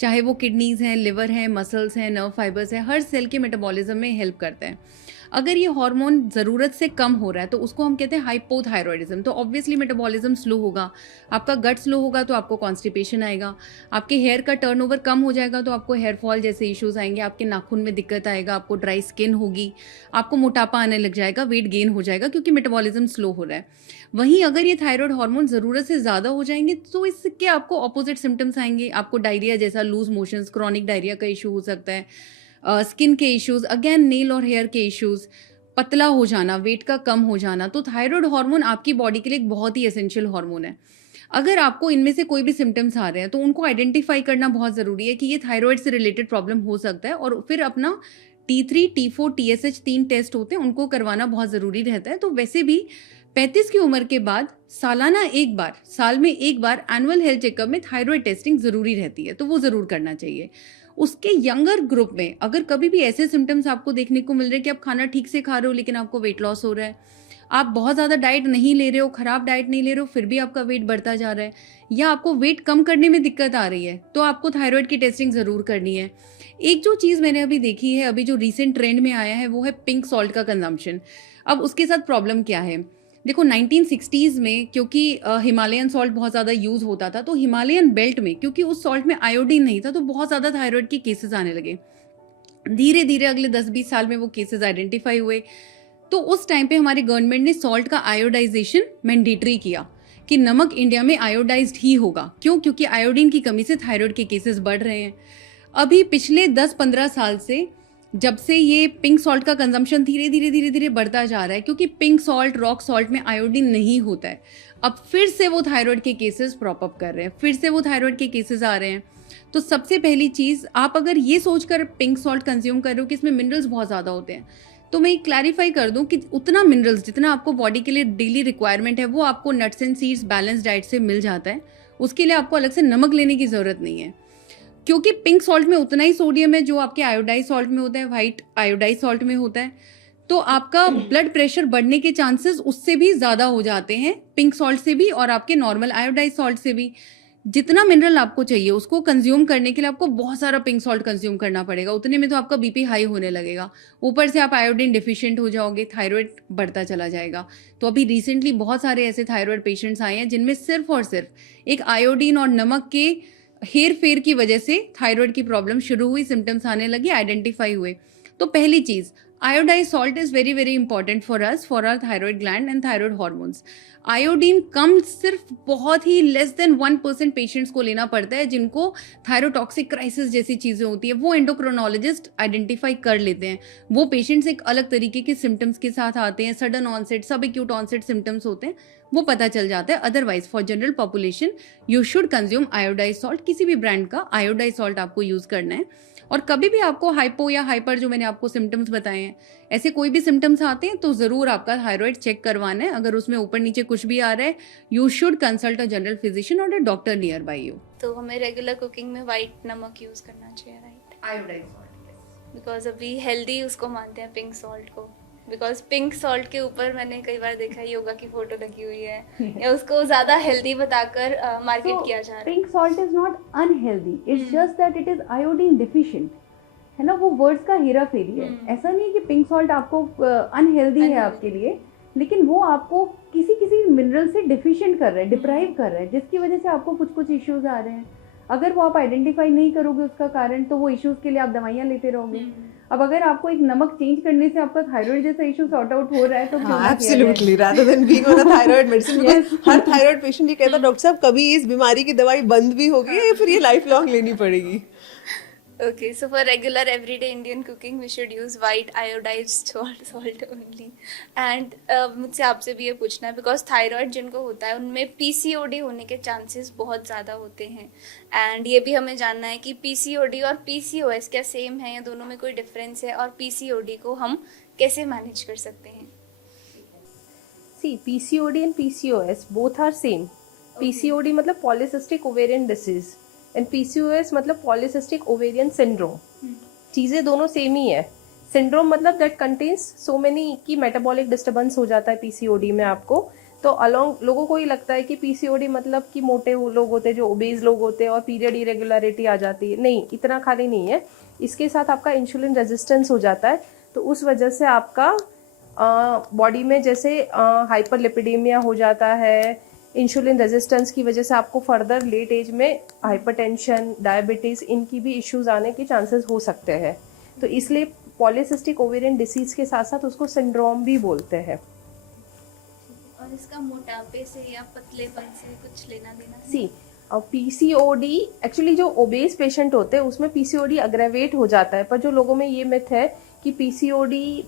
चाहे वो किडनीज़ हैं, लिवर हैं, मसल्स हैं, नर्व फाइबर्स हैं, हर सेल के मेटाबॉलिज्म में हेल्प करता है। अगर ये हार्मोन ज़रूरत से कम हो रहा है तो उसको हम कहते हैं हाइपोथायरॉयडिज्म। तो ऑब्वियसली मेटाबॉलिज्म स्लो होगा, आपका गट स्लो होगा तो आपको कॉन्स्टिपेशन आएगा, आपके हेयर का टर्नओवर कम हो जाएगा तो आपको हेयर फॉल जैसे इश्यूज आएंगे, आपके नाखून में दिक्कत आएगा, आपको ड्राई स्किन होगी, आपको मोटापा आने लग जाएगा, वेट गेन हो जाएगा क्योंकि मेटाबॉलिज्म स्लो हो रहा है। वहीं अगर ये थायराइड हार्मोन ज़रूरत से ज़्यादा हो जाएंगे तो इसके आपको ऑपोजिट सिम्टम्स आएंगे। आपको डायरिया जैसा, लूज मोशंस, क्रॉनिक डायरिया का इशू हो सकता है, स्किन के इश्यूज, अगेन नेल और हेयर के इश्यूज, पतला हो जाना, वेट का कम हो जाना। तो थायराइड हार्मोन आपकी बॉडी के लिए एक बहुत ही एसेंशियल हार्मोन है। अगर आपको इनमें से कोई भी सिम्टम्स आ रहे हैं तो उनको आइडेंटिफाई करना बहुत ज़रूरी है कि ये थायराइड से रिलेटेड प्रॉब्लम हो सकता है, और फिर अपना T3, T4, TSH 3 टेस्ट होते हैं, उनको करवाना बहुत ज़रूरी रहता है। तो वैसे भी 35 की उम्र के बाद सालाना एक बार, साल में एक बार एनुअल हेल्थ चेकअप में थायराइड टेस्टिंग ज़रूरी रहती है, तो वो ज़रूर करना चाहिए। उसके यंगर ग्रुप में अगर कभी भी ऐसे सिम्टम्स आपको देखने को मिल रहे हैं कि आप खाना ठीक से खा रहे हो लेकिन आपको वेट लॉस हो रहा है, आप बहुत ज़्यादा डाइट नहीं ले रहे हो, ख़राब डाइट नहीं ले रहे हो, फिर भी आपका वेट बढ़ता जा रहा है, या आपको वेट कम करने में दिक्कत आ रही है, तो आपको थायराइड की टेस्टिंग ज़रूर करनी है। एक जो चीज़ मैंने अभी देखी है, अभी जो रिसेंट ट्रेंड में आया है, वो है पिंक सॉल्ट का कंजम्पशन। अब उसके साथ प्रॉब्लम क्या है, देखो 1960s में क्योंकि हिमालयन सॉल्ट बहुत ज़्यादा यूज़ होता था, तो हिमालयन बेल्ट में क्योंकि उस सॉल्ट में आयोडीन नहीं था, तो बहुत ज़्यादा थायराइड के केसेस आने लगे। धीरे धीरे अगले 10-20 साल में वो केसेस आइडेंटिफाई हुए, तो उस टाइम पे हमारी गवर्नमेंट ने सॉल्ट का आयोडाइजेशन मैंडेटरी किया कि नमक इंडिया में आयोडाइज्ड ही होगा। क्यों? क्योंकि आयोडीन की कमी से थायराइड के केसेस बढ़ रहे हैं। अभी पिछले 10-15 साल से जब से ये पिंक सॉल्ट का कंजम्पशन धीरे धीरे बढ़ता जा रहा है, क्योंकि पिंक सॉल्ट, रॉक सॉल्ट में आयोडीन नहीं होता है, अब फिर से वो थायराइड के केसेस प्रॉप अप कर रहे हैं, फिर से वो थायराइड के केसेस आ रहे हैं। तो सबसे पहली चीज़, आप अगर ये सोचकर पिंक सॉल्ट कंज्यूम कर रहे हो कि इसमें मिनरल्स बहुत ज़्यादा होते हैं, तो मैं क्लैरिफाई कर दूं कि उतना मिनरल्स जितना आपको बॉडी के लिए डेली रिक्वायरमेंट है वो आपको nuts and seeds balance diet से मिल जाता है। उसके लिए आपको अलग से नमक लेने की ज़रूरत नहीं है, क्योंकि पिंक सॉल्ट में उतना ही सोडियम है जो आपके आयोडाइज सॉल्ट में होता है, वाइट आयोडाइज सॉल्ट में होता है। तो आपका ब्लड प्रेशर बढ़ने के चांसेस उससे भी ज़्यादा हो जाते हैं, पिंक सॉल्ट से भी और आपके नॉर्मल आयोडाइज सॉल्ट से भी। जितना मिनरल आपको चाहिए उसको कंज्यूम करने के लिए आपको बहुत सारा पिंक सॉल्ट कंज्यूम करना पड़ेगा, उतने में तो आपका बीपी हाई होने लगेगा, ऊपर से आप आयोडीन डिफिशिएंट हो जाओगे, थायराइड बढ़ता चला जाएगा। तो अभी रिसेंटली बहुत सारे ऐसे थायराइड पेशेंट्स आए हैं जिनमें सिर्फ और सिर्फ एक आयोडीन और नमक के हेर फेर की वजह से थायराइड की प्रॉब्लम शुरू हुई, सिम्टम्स आने लगे, आइडेंटिफाई हुए। तो पहली चीज़, iodised salt is very very important for us, for our thyroid gland and thyroid hormones. Iodine कम सिर्फ बहुत ही लेस देन 1% पेशेंट्स को लेना पड़ता है जिनको थायरोटॉक्सिक क्राइसिस जैसी चीज़ें होती है, वो एंडोक्रोनोलॉजिस्ट आइडेंटिफाई कर लेते हैं। वो पेशेंट्स एक अलग तरीके के सिम्टम्स के साथ आते हैं, सडन ऑनसेट, सब एक्यूट ऑनसेट सिम्टम्स होते हैं, वो पता चल जाता है। Otherwise for general population you should consume iodise salt, किसी भी ब्रांड का आयोडाइज सॉल्ट आपको यूज़ करना है। और कभी भी आपको हाइपो या हाइपर, जो मैंने आपको सिम्टम्स बताए हैं, ऐसे कोई भी सिम्टम्स आते हैं तो ज़रूर आपका थायराइड चेक करवाना है। अगर उसमें ऊपर नीचे कुछ भी आ रहा है, you should consult a general physician और a doctor nearby you. तो हमें रेगुलर कुकिंग में वाइट नमक यूज़ करना चाहिए, राइट? आयोडाइज सॉल्ट, बिकॉज अभी हेल्दी उसको मानते हैं पिंक सॉल्ट को, बिकॉज पिंक सॉल्ट के ऊपर मैंने कई बार देखा है योगा की फोटो लगी हुई है या उसको ज़्यादा हेल्दी बताकर मार्केट किया जा रहा है। Pink salt is not unhealthy, it's just that it is iodine deficient, है ना। वो वर्ड्स का हेरा फेरी है। ऐसा नहीं है कि पिंक सॉल्ट आपको अनहेल्दी है आपके लिए, लेकिन वो आपको किसी किसी मिनरल से डिफिशिएंट कर रहा है, डिप्राइव कर रहा है, जिसकी वजह से आपको कुछ कुछ इश्यूज आ रहे हैं। अगर वो आप आइडेंटिफाई नहीं करोगे उसका कारण, तो वो इश्यूज के लिए आप दवाइयाँ लेते रहोगे। अब अगर आपको एक नमक चेंज करने से आपका थायराइड जैसा इशू सॉर्ट आउट हो रहा है तो क्यों ना किया जाए? Absolutely, rather than being on a thyroid medicine, because her thyroid patient ये कहता है डॉक्टर साहब कभी इस बीमारी की दवाई बंद भी होगी या फिर ये लाइफ लॉन्ग लेनी पड़ेगी। Okay, so for regular everyday Indian cooking, we should use white iodized salt only. And मुझसे आपसे भी ये पूछना है, बिकॉज थायराइड जिनको होता है उनमें PCOD होने के चांसेस बहुत ज़्यादा होते हैं, एंड ये भी हमें जानना है कि PCOD और PCOS क्या सेम है या दोनों में कोई डिफरेंस है, और PCOD को हम कैसे मैनेज कर सकते हैं? See, PCOD and PCOS both are same. PCOD मतलब polycystic ovarian disease and PCOS मतलब polycystic ovarian syndrome. चीज़ें दोनों सेम ही है। सिंड्रोम मतलब दैट कंटेन्स सो मेनी की मेटाबॉलिक डिस्टर्बेंस हो जाता है PCOD में आपको। तो अलॉन्ग लोगों को ही लगता है कि PCOD मतलब कि मोटे लोग होते हैं, जो ओबेज लोग होते हैं और पीरियड इरेगुलरिटी आ जाती है। नहीं, इतना खाली नहीं है। इसके साथ आपका इंसुलिन रेजिस्टेंस हो जाता है, तो उस वजह से आपका बॉडी में जैसे हाइपरलिपिडेमिया हो जाता है, इंसुलिन रेजिस्टेंस की वजह से आपको फर्दर लेट एज में हाइपरटेंशन, डायबिटीज़, इनकी भी इश्यूज आने के चांसेस हो सकते हैं। तो इसलिए पॉलीसिस्टिक ओवेरियन डिसीज के साथ साथ उसको सिंड्रोम भी बोलते हैं। और इसका मोटापे से या पतलेपन से कुछ लेना देना है? सी पीसीओडी एक्चुअली जो ओबेस पेशेंट होते हैं उसमें पीसीओडी अग्रेवेट हो जाता है, पर जो लोगों में ये मिथ है कि पीसीओडी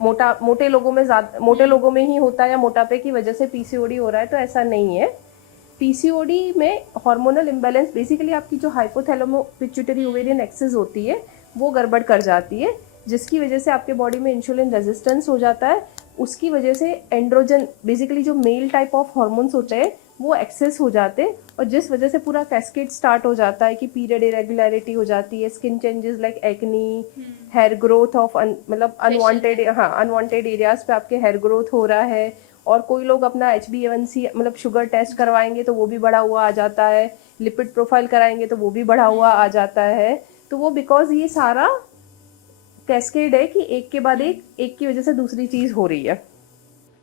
मोटे लोगों में ही होता है या मोटापे की वजह से पीसीओडी हो रहा है, तो ऐसा नहीं है। पीसीओडी में हार्मोनल इम्बैलेंस, बेसिकली आपकी जो हाइपोथैलेमो पिट्यूटरी ओवेरियन एक्सिस होती है वो गड़बड़ कर जाती है, जिसकी वजह से आपके बॉडी में इंसुलिन रेजिस्टेंस हो जाता है। उसकी वजह से एंड्रोजन, बेसिकली जो मेल टाइप ऑफ हार्मोन्स होते हैं वो एक्सेस हो जाते हैं, और जिस वजह से पूरा कैस्केड स्टार्ट हो जाता है कि पीरियड इरेगुलरिटी हो जाती है, skin changes like acne, hair growth of मतलब अनवांटेड एरियाज पे आपके हेयर ग्रोथ हो रहा है। और कोई लोग अपना HbA1c मतलब शुगर टेस्ट करवाएंगे तो वो भी बढ़ा हुआ आ जाता है, लिपिड प्रोफाइल कराएंगे तो वो भी बढ़ा हुआ आ जाता है। तो वो बिकॉज ये सारा कैस्केड है कि एक के बाद एक की वजह से दूसरी चीज हो रही है।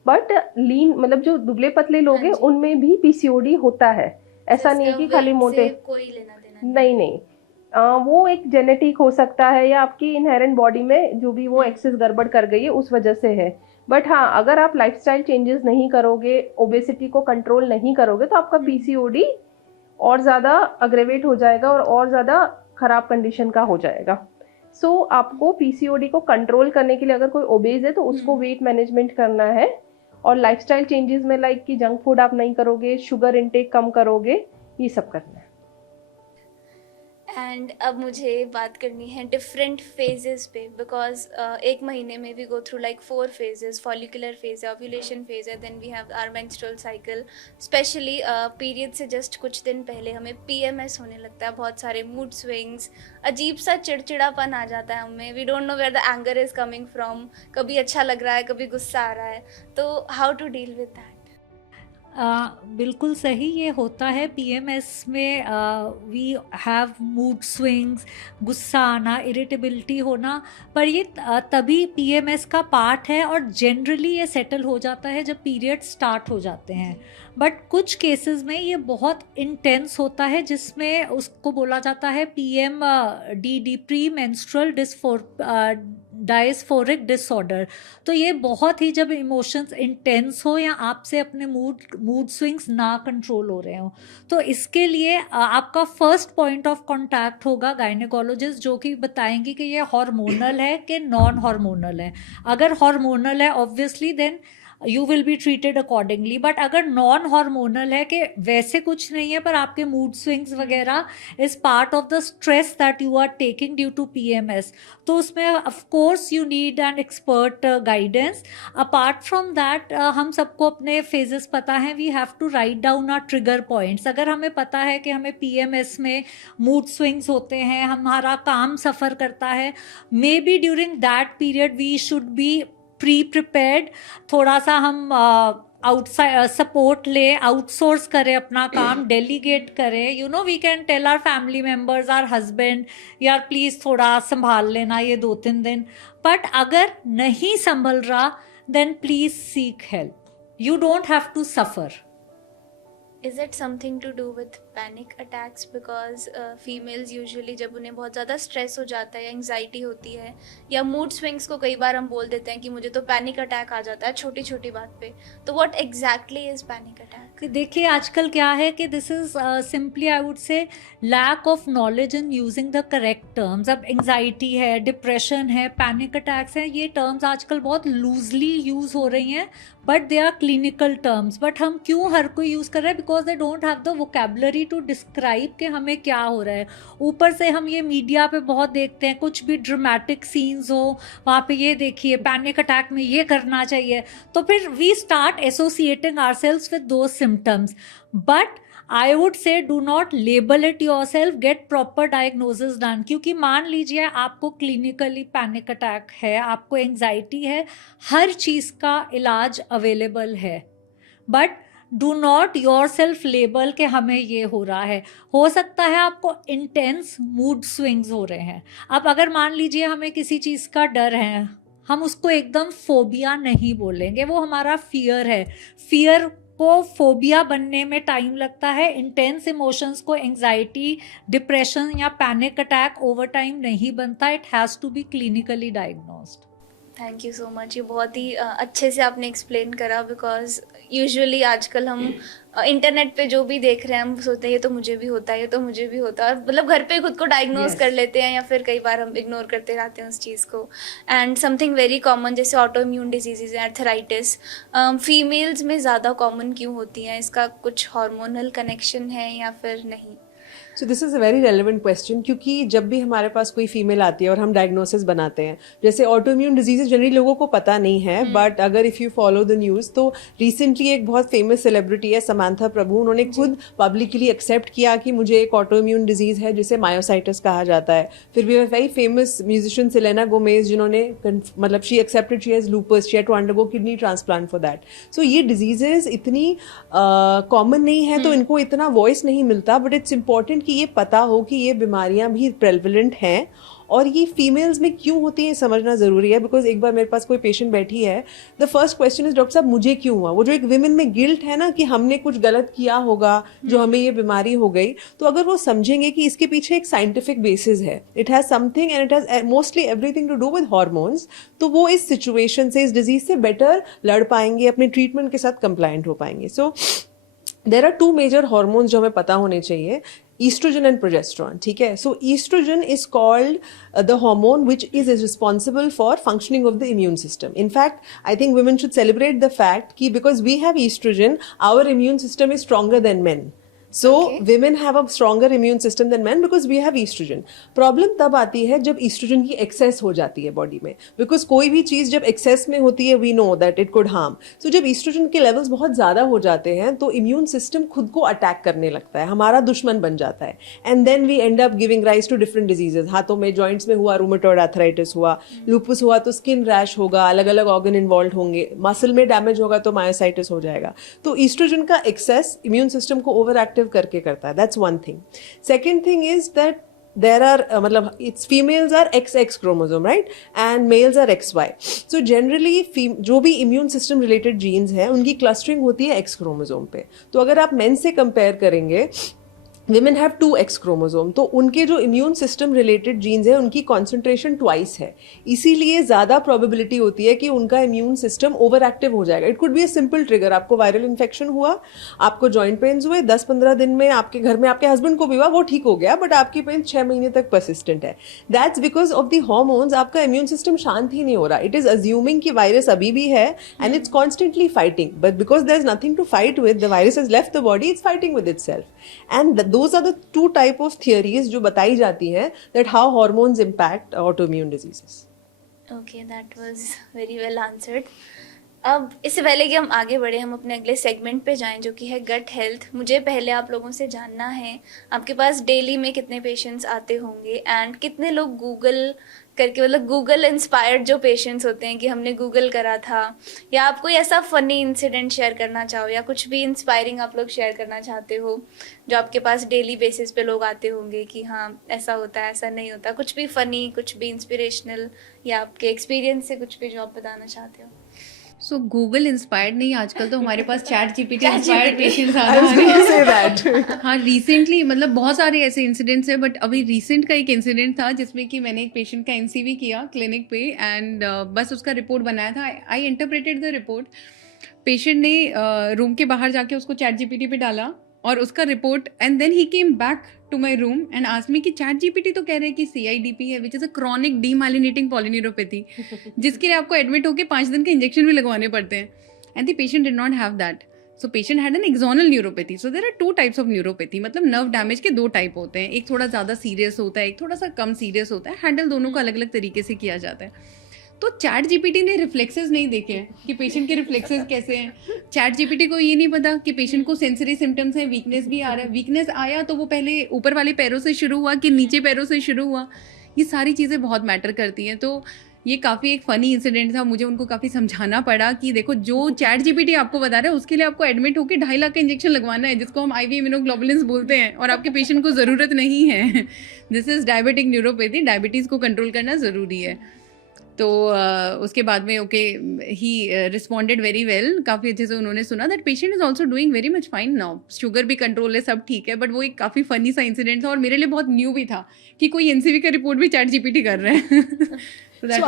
बट लीन मतलब जो दुबले पतले लोग हैं उनमें भी पीसीओडी होता है, ऐसा नहीं कि खाली मोटे, कोई लेना देना नहीं। वो एक जेनेटिक हो सकता है या आपकी इनहेरेंट बॉडी में जो भी वो एक्सेस गड़बड़ कर गई है उस वजह से है। बट हाँ, अगर आप लाइफस्टाइल चेंजेस नहीं करोगे, ओबेसिटी को कंट्रोल नहीं करोगे, तो आपका पीसीओडी और ज़्यादा अग्रेवेट हो जाएगा और ज़्यादा खराब कंडीशन का हो जाएगा। सो आपको पीसीओडी को कंट्रोल करने के लिए अगर कोई ओबेज है तो उसको वेट मैनेजमेंट करना है, और लाइफस्टाइल चेंजेस में लाइक कि जंक फूड आप नहीं करोगे, शुगर इनटेक कम करोगे, ये सब करना है। एंड अब मुझे बात करनी है डिफरेंट फेजेस पे, बिकॉज एक महीने में we go through like 4 phases, follicular phase है, ओव्यूलेशन फेज है, then we have our menstrual cycle. Specially period से जस्ट कुछ दिन पहले हमें PMS होने लगता है, बहुत सारे मूड स्विंग्स, अजीब सा चिड़चिड़ापन आ जाता है हमें, we don't know where the anger is coming from, कभी अच्छा लग रहा है कभी गुस्सा आ रहा है, तो how to deal with that? बिल्कुल सही, ये होता है PMS में। वी हैव मूड स्विंग्स, गुस्सा आना, इरिटेबिलिटी होना, पर ये तभी PMS का पार्ट है और जनरली ये सेटल हो जाता है जब पीरियड स्टार्ट हो जाते हैं। बट कुछ केसेस में ये बहुत इंटेंस होता है, जिसमें उसको बोला जाता है PMDD, प्री मेंस्ट्रुअल डायस्फोरिक डिसऑर्डर। तो ये बहुत ही, जब इमोशंस इंटेंस हो या आपसे अपने मूड स्विंग्स ना कंट्रोल हो रहे हो, तो इसके लिए आपका फर्स्ट पॉइंट ऑफ कांटेक्ट होगा गायनेकोलॉजिस्ट, जो कि बताएंगे कि ये हार्मोनल है कि नॉन हार्मोनल है। अगर हार्मोनल है obviously then you will be treated accordingly, but अगर नॉन हार्मोनल है कि वैसे कुछ नहीं है पर आपके मूड स्विंग्स वगैरह is part of the stress that you are taking due to PMS, तो उसमें of course you need an expert guidance. Apart from that हम सबको अपने फेजेस पता है, we have to write down our trigger points. अगर हमें पता है कि हमें PMS में मूड स्विंग्स होते हैं, हमारा काम सफ़र करता है, may be during that period we should be prepared, थोड़ा सा हम आउटसाइड सपोर्ट ले, आउटसोर्स करें अपना काम, डेलीगेट करें। You know, we can tell our family members, our husband, यार प्लीज़ थोड़ा संभाल लेना ये 2-3 दिन। बट अगर नहीं संभल रहा then please seek help, you don't have to suffer. Is it something to do with panic attacks? Because females usually जब उन्हें बहुत ज़्यादा स्ट्रेस हो जाता है या एंग्जाइटी होती है या मूड स्विंग्स को कई बार हम बोल देते हैं कि मुझे तो पैनिक अटैक आ जाता है छोटी छोटी बात पे, तो what exactly is panic attack? देखिए आजकल क्या है कि this is simply I would say lack of knowledge in using the correct terms. अब एंग्जाइटी है, डिप्रेशन है, पैनिक अटैक्स हैं, ये टर्म्स आजकल बहुत लूजली यूज़ हो रही हैं, but they are clinical terms. But हम क्यों हर कोई यूज़ कर रहे हैं? Because they don't have the vocabulary to describe कि हमें क्या हो रहा है। ऊपर से हम ये मीडिया पे बहुत देखते हैं, कुछ भी ड्रामेटिक सीन्स हो वहाँ पे ये देखिए पैनिक अटैक में ये करना चाहिए, तो फिर we start associating ourselves with those symptoms. But I would say do not label it yourself, get proper diagnosis done। क्योंकि मान लीजिए आपको क्लिनिकली पैनिक अटैक है, आपको एंग्जाइटी है, हर चीज़ का इलाज अवेलेबल है, but do not your self label कि हमें ये हो रहा है। हो सकता है आपको इंटेंस मूड स्विंग्स हो रहे हैं। अब अगर मान लीजिए हमें किसी चीज़ का डर है, हम उसको एकदम फोबिया नहीं बोलेंगे, वो हमारा फियर है। फियर को फोबिया बनने में टाइम लगता है। इंटेंस इमोशंस को एंजाइटी, डिप्रेशन या पैनिक अटैक ओवर टाइम नहीं बनता। It has to be clinically diagnosed. Thank you so much, ये बहुत ही अच्छे से आपने एक्सप्लेन करा, बिकॉज यूजुअली आजकल हम इंटरनेट पे जो भी देख रहे हैं हम सोचते हैं ये तो मुझे भी होता है, ये तो मुझे भी होता है, और मतलब घर पे खुद को डायग्नोज Yes. कर लेते हैं, या फिर कई बार हम इग्नोर करते रहते हैं उस चीज़ को। एंड समथिंग वेरी कॉमन जैसे ऑटो इम्यून डिजीजेज, एर्थराइटिस, फीमेल्स में ज़्यादा कॉमन क्यों होती हैं? इसका कुछ हार्मोनल कनेक्शन है या फिर नहीं? So this is a very relevant question, क्योंकि जब भी हमारे पास कोई फीमेल आती है और हम डायग्नोसिस बनाते हैं, जैसे ऑटो इम्यून डिजीजेज जनरली लोगों को पता नहीं है, बट अगर if you follow the news तो रिसेंटली एक बहुत फेमस सेलिब्रिटी है समांथा प्रभु, उन्होंने खुद पब्लिकली एक्सेप्ट किया कि मुझे एक ऑटो इम्यून डिजीज़ है जिसे मायोसाइटिस कहा जाता है। फिर भी very famous musician Selena Gomez, जिन्होंने मतलब she accepted she has lupus, she had to undergo kidney transplant for that. So ये डिजीजेज इतनी कॉमन नहीं है तो इनको इतना वॉइस नहीं मिलता, बट इट्स इंपॉर्टेंट कि ये पता हो कि ये बीमारियां भी प्रेवलेंट हैं और ये फीमेल्स में क्यों होती है समझना ज़रूरी है। बिकॉज एक बार मेरे पास कोई पेशेंट बैठी है, the first question is doctor साहब मुझे क्यों हुआ। वो जो एक विमेन में गिल्ट है ना कि हमने कुछ गलत किया होगा जो हमें ये बीमारी हो गई, तो अगर वो समझेंगे कि इसके पीछे एक साइंटिफिक बेसिस है, it has something and it has mostly everything to do with hormones, तो वो इस सिचुएशन से, इस डिजीज से बेटर लड़ पाएंगे, अपने ट्रीटमेंट के साथ कंप्लायंट हो पाएंगे। So there are two major hormones जो हमें पता होने चाहिए, estrogen and progesterone, ठीक है। So estrogen is called the hormone which is responsible for functioning of the immune system. In fact, I think women should celebrate the fact कि because we have estrogen, our immune system is stronger than men. So women have a stronger immune system than men because we have estrogen. Problem तब आती है जब estrogen की excess हो जाती है body में, because कोई भी चीज़ जब excess में होती है we know that it could harm. So जब estrogen के levels बहुत ज़्यादा हो जाते हैं तो immune system खुद को attack करने लगता है, हमारा दुश्मन बन जाता है, and then we end up giving rise to different diseases. हाथों में joints में हुआ rheumatoid arthritis हुआ, lupus हुआ तो skin rash होगा, अलग अलग organ involved होंगे, muscle में damage होगा तो myositis हो जाएगा। तो estrogen का excess immune system को overactive करके करता है। That's one thing. Second thing is that there are मतलब it's females are XX chromosome, right, and males are XY। So generally जो भी इम्यून सिस्टम रिलेटेड जीन्स हैं उनकी क्लस्टरिंग होती है X क्रोमोसोम पे। तो अगर आप मेन से कंपेयर करेंगे, विमेन हैव 2X क्रोमोसोम, तो उनके जो इम्यून सिस्टम रिलेटेड जीन्स हैं उनकी कॉन्सेंट्रेशन ट्वाइस है, इसीलिए ज़्यादा प्रोबेबिलिटी होती है कि उनका इम्यून सिस्टम ओवर एक्टिव हो जाएगा। It could be a simple trigger, आपको वायरल इन्फेक्शन हुआ, आपको जॉइंट पेन्स हुए, 10-15 दिन में आपके घर में आपके हस्बैंड को भी हुआ, वो ठीक हो गया, बट आपकी पेन 6 महीने तक परसिस्टेंट है। That's because of the hormones, आपका इम्यून सिस्टम शांत ही नहीं हो रहा। इट इज अज्यूमिंग कि वायरस अभी भी है and it's constantly fighting, but because there is nothing to fight with, the virus has left the body, it's fighting with itself. And those are the two type of theories जो बताई जाती हैं that how hormones impact autoimmune diseases. Okay, that was very well answered. अब इससे पहले कि हम आगे बढ़े, हम अपने अगले सेगमेंट पे जाएं जो कि है गट हेल्थ। मुझे पहले आप लोगों से जानना है, आपके पास डेली में कितने पेशेंट्स आते होंगे एंड कितने लोग गूगल करके, मतलब गूगल इंस्पायर्ड जो पेशेंट्स होते हैं कि हमने गूगल करा था, या आप कोई ऐसा फ़नी इंसिडेंट शेयर करना चाहो या कुछ भी इंस्पायरिंग आप लोग शेयर करना चाहते हो जो आपके पास डेली बेसिस पे लोग आते होंगे कि हाँ ऐसा होता है, ऐसा नहीं होता, कुछ भी फ़नी, कुछ भी इंस्पिरेशनल, या आपके एक्सपीरियंस से कुछ भी जो आप बताना चाहते हो। सो गूगल इंस्पायर्ड नहीं, आजकल तो हमारे पास ChatGPT inspired patients I was going to say that. हाँ, रिसेंटली मतलब बहुत सारे ऐसे इंसिडेंट्स हैं, बट अभी रिसेंट का एक इंसिडेंट था जिसमें कि मैंने एक पेशेंट का NCV किया क्लिनिक पे, एंड बस उसका रिपोर्ट बनाया था। I interpreted the report. Patient ने रूम के बाहर जाके उसको ChatGPT पे डाला और उसका report, and then he came back to my room and asked me कि ChatGPT तो कह रहे हैं कि CIDP है, which is a chronic demyelinating polyneuropathy, जिसके लिए आपको एडमिट होकर 5 दिन के इंजेक्शन भी लगवाने पड़ते हैं, and the patient did not have that. So patient had an axonal neuropathy. So there are 2 types of neuropathy, मतलब नर्व डैमेज के 2 टाइप होते हैं, एक थोड़ा ज़्यादा सीरियस होता है, एक थोड़ा सा कम सीरियस होता है। हैंडल दोनों को अलग अलग तरीके से किया जाता है। तो ChatGPT ने रिफ्लेक्सेस नहीं देखे हैं कि पेशेंट के रिफ्लेक्सेस कैसे हैं। ChatGPT को ये नहीं पता कि पेशेंट को सेंसरी सिम्टम्स हैं, वीकनेस भी आ रहा है। वीकनेस आया तो वो पहले ऊपर वाले पैरों से शुरू हुआ कि नीचे पैरों से शुरू हुआ, ये सारी चीज़ें बहुत मैटर करती हैं। तो ये काफ़ी एक फ़नी इंसिडेंट था, मुझे उनको काफ़ी समझाना पड़ा कि देखो जो ChatGPT आपको बता रहा है उसके लिए आपको एडमिट होकर 2.5 लाख का इंजेक्शन लगवाना है, जिसको हम IV इम्यूनोग्लोबुलिन्स बोलते हैं, और आपके पेशेंट को ज़रूरत नहीं है। This is diabetic neuropathy, diabetes को कंट्रोल करना ज़रूरी है। तो उसके बाद में ओके ही रिस्पॉन्डेड वेरी वेल, काफ़ी अच्छे से उन्होंने सुना that patient is also doing very much fine now, sugar भी कंट्रोल है, सब ठीक है। बट वो एक काफ़ी फनी सा इंसिडेंट था और मेरे लिए बहुत न्यू भी था कि कोई एनसीवी का रिपोर्ट भी चैट जीपीटी कर रहे हैं। So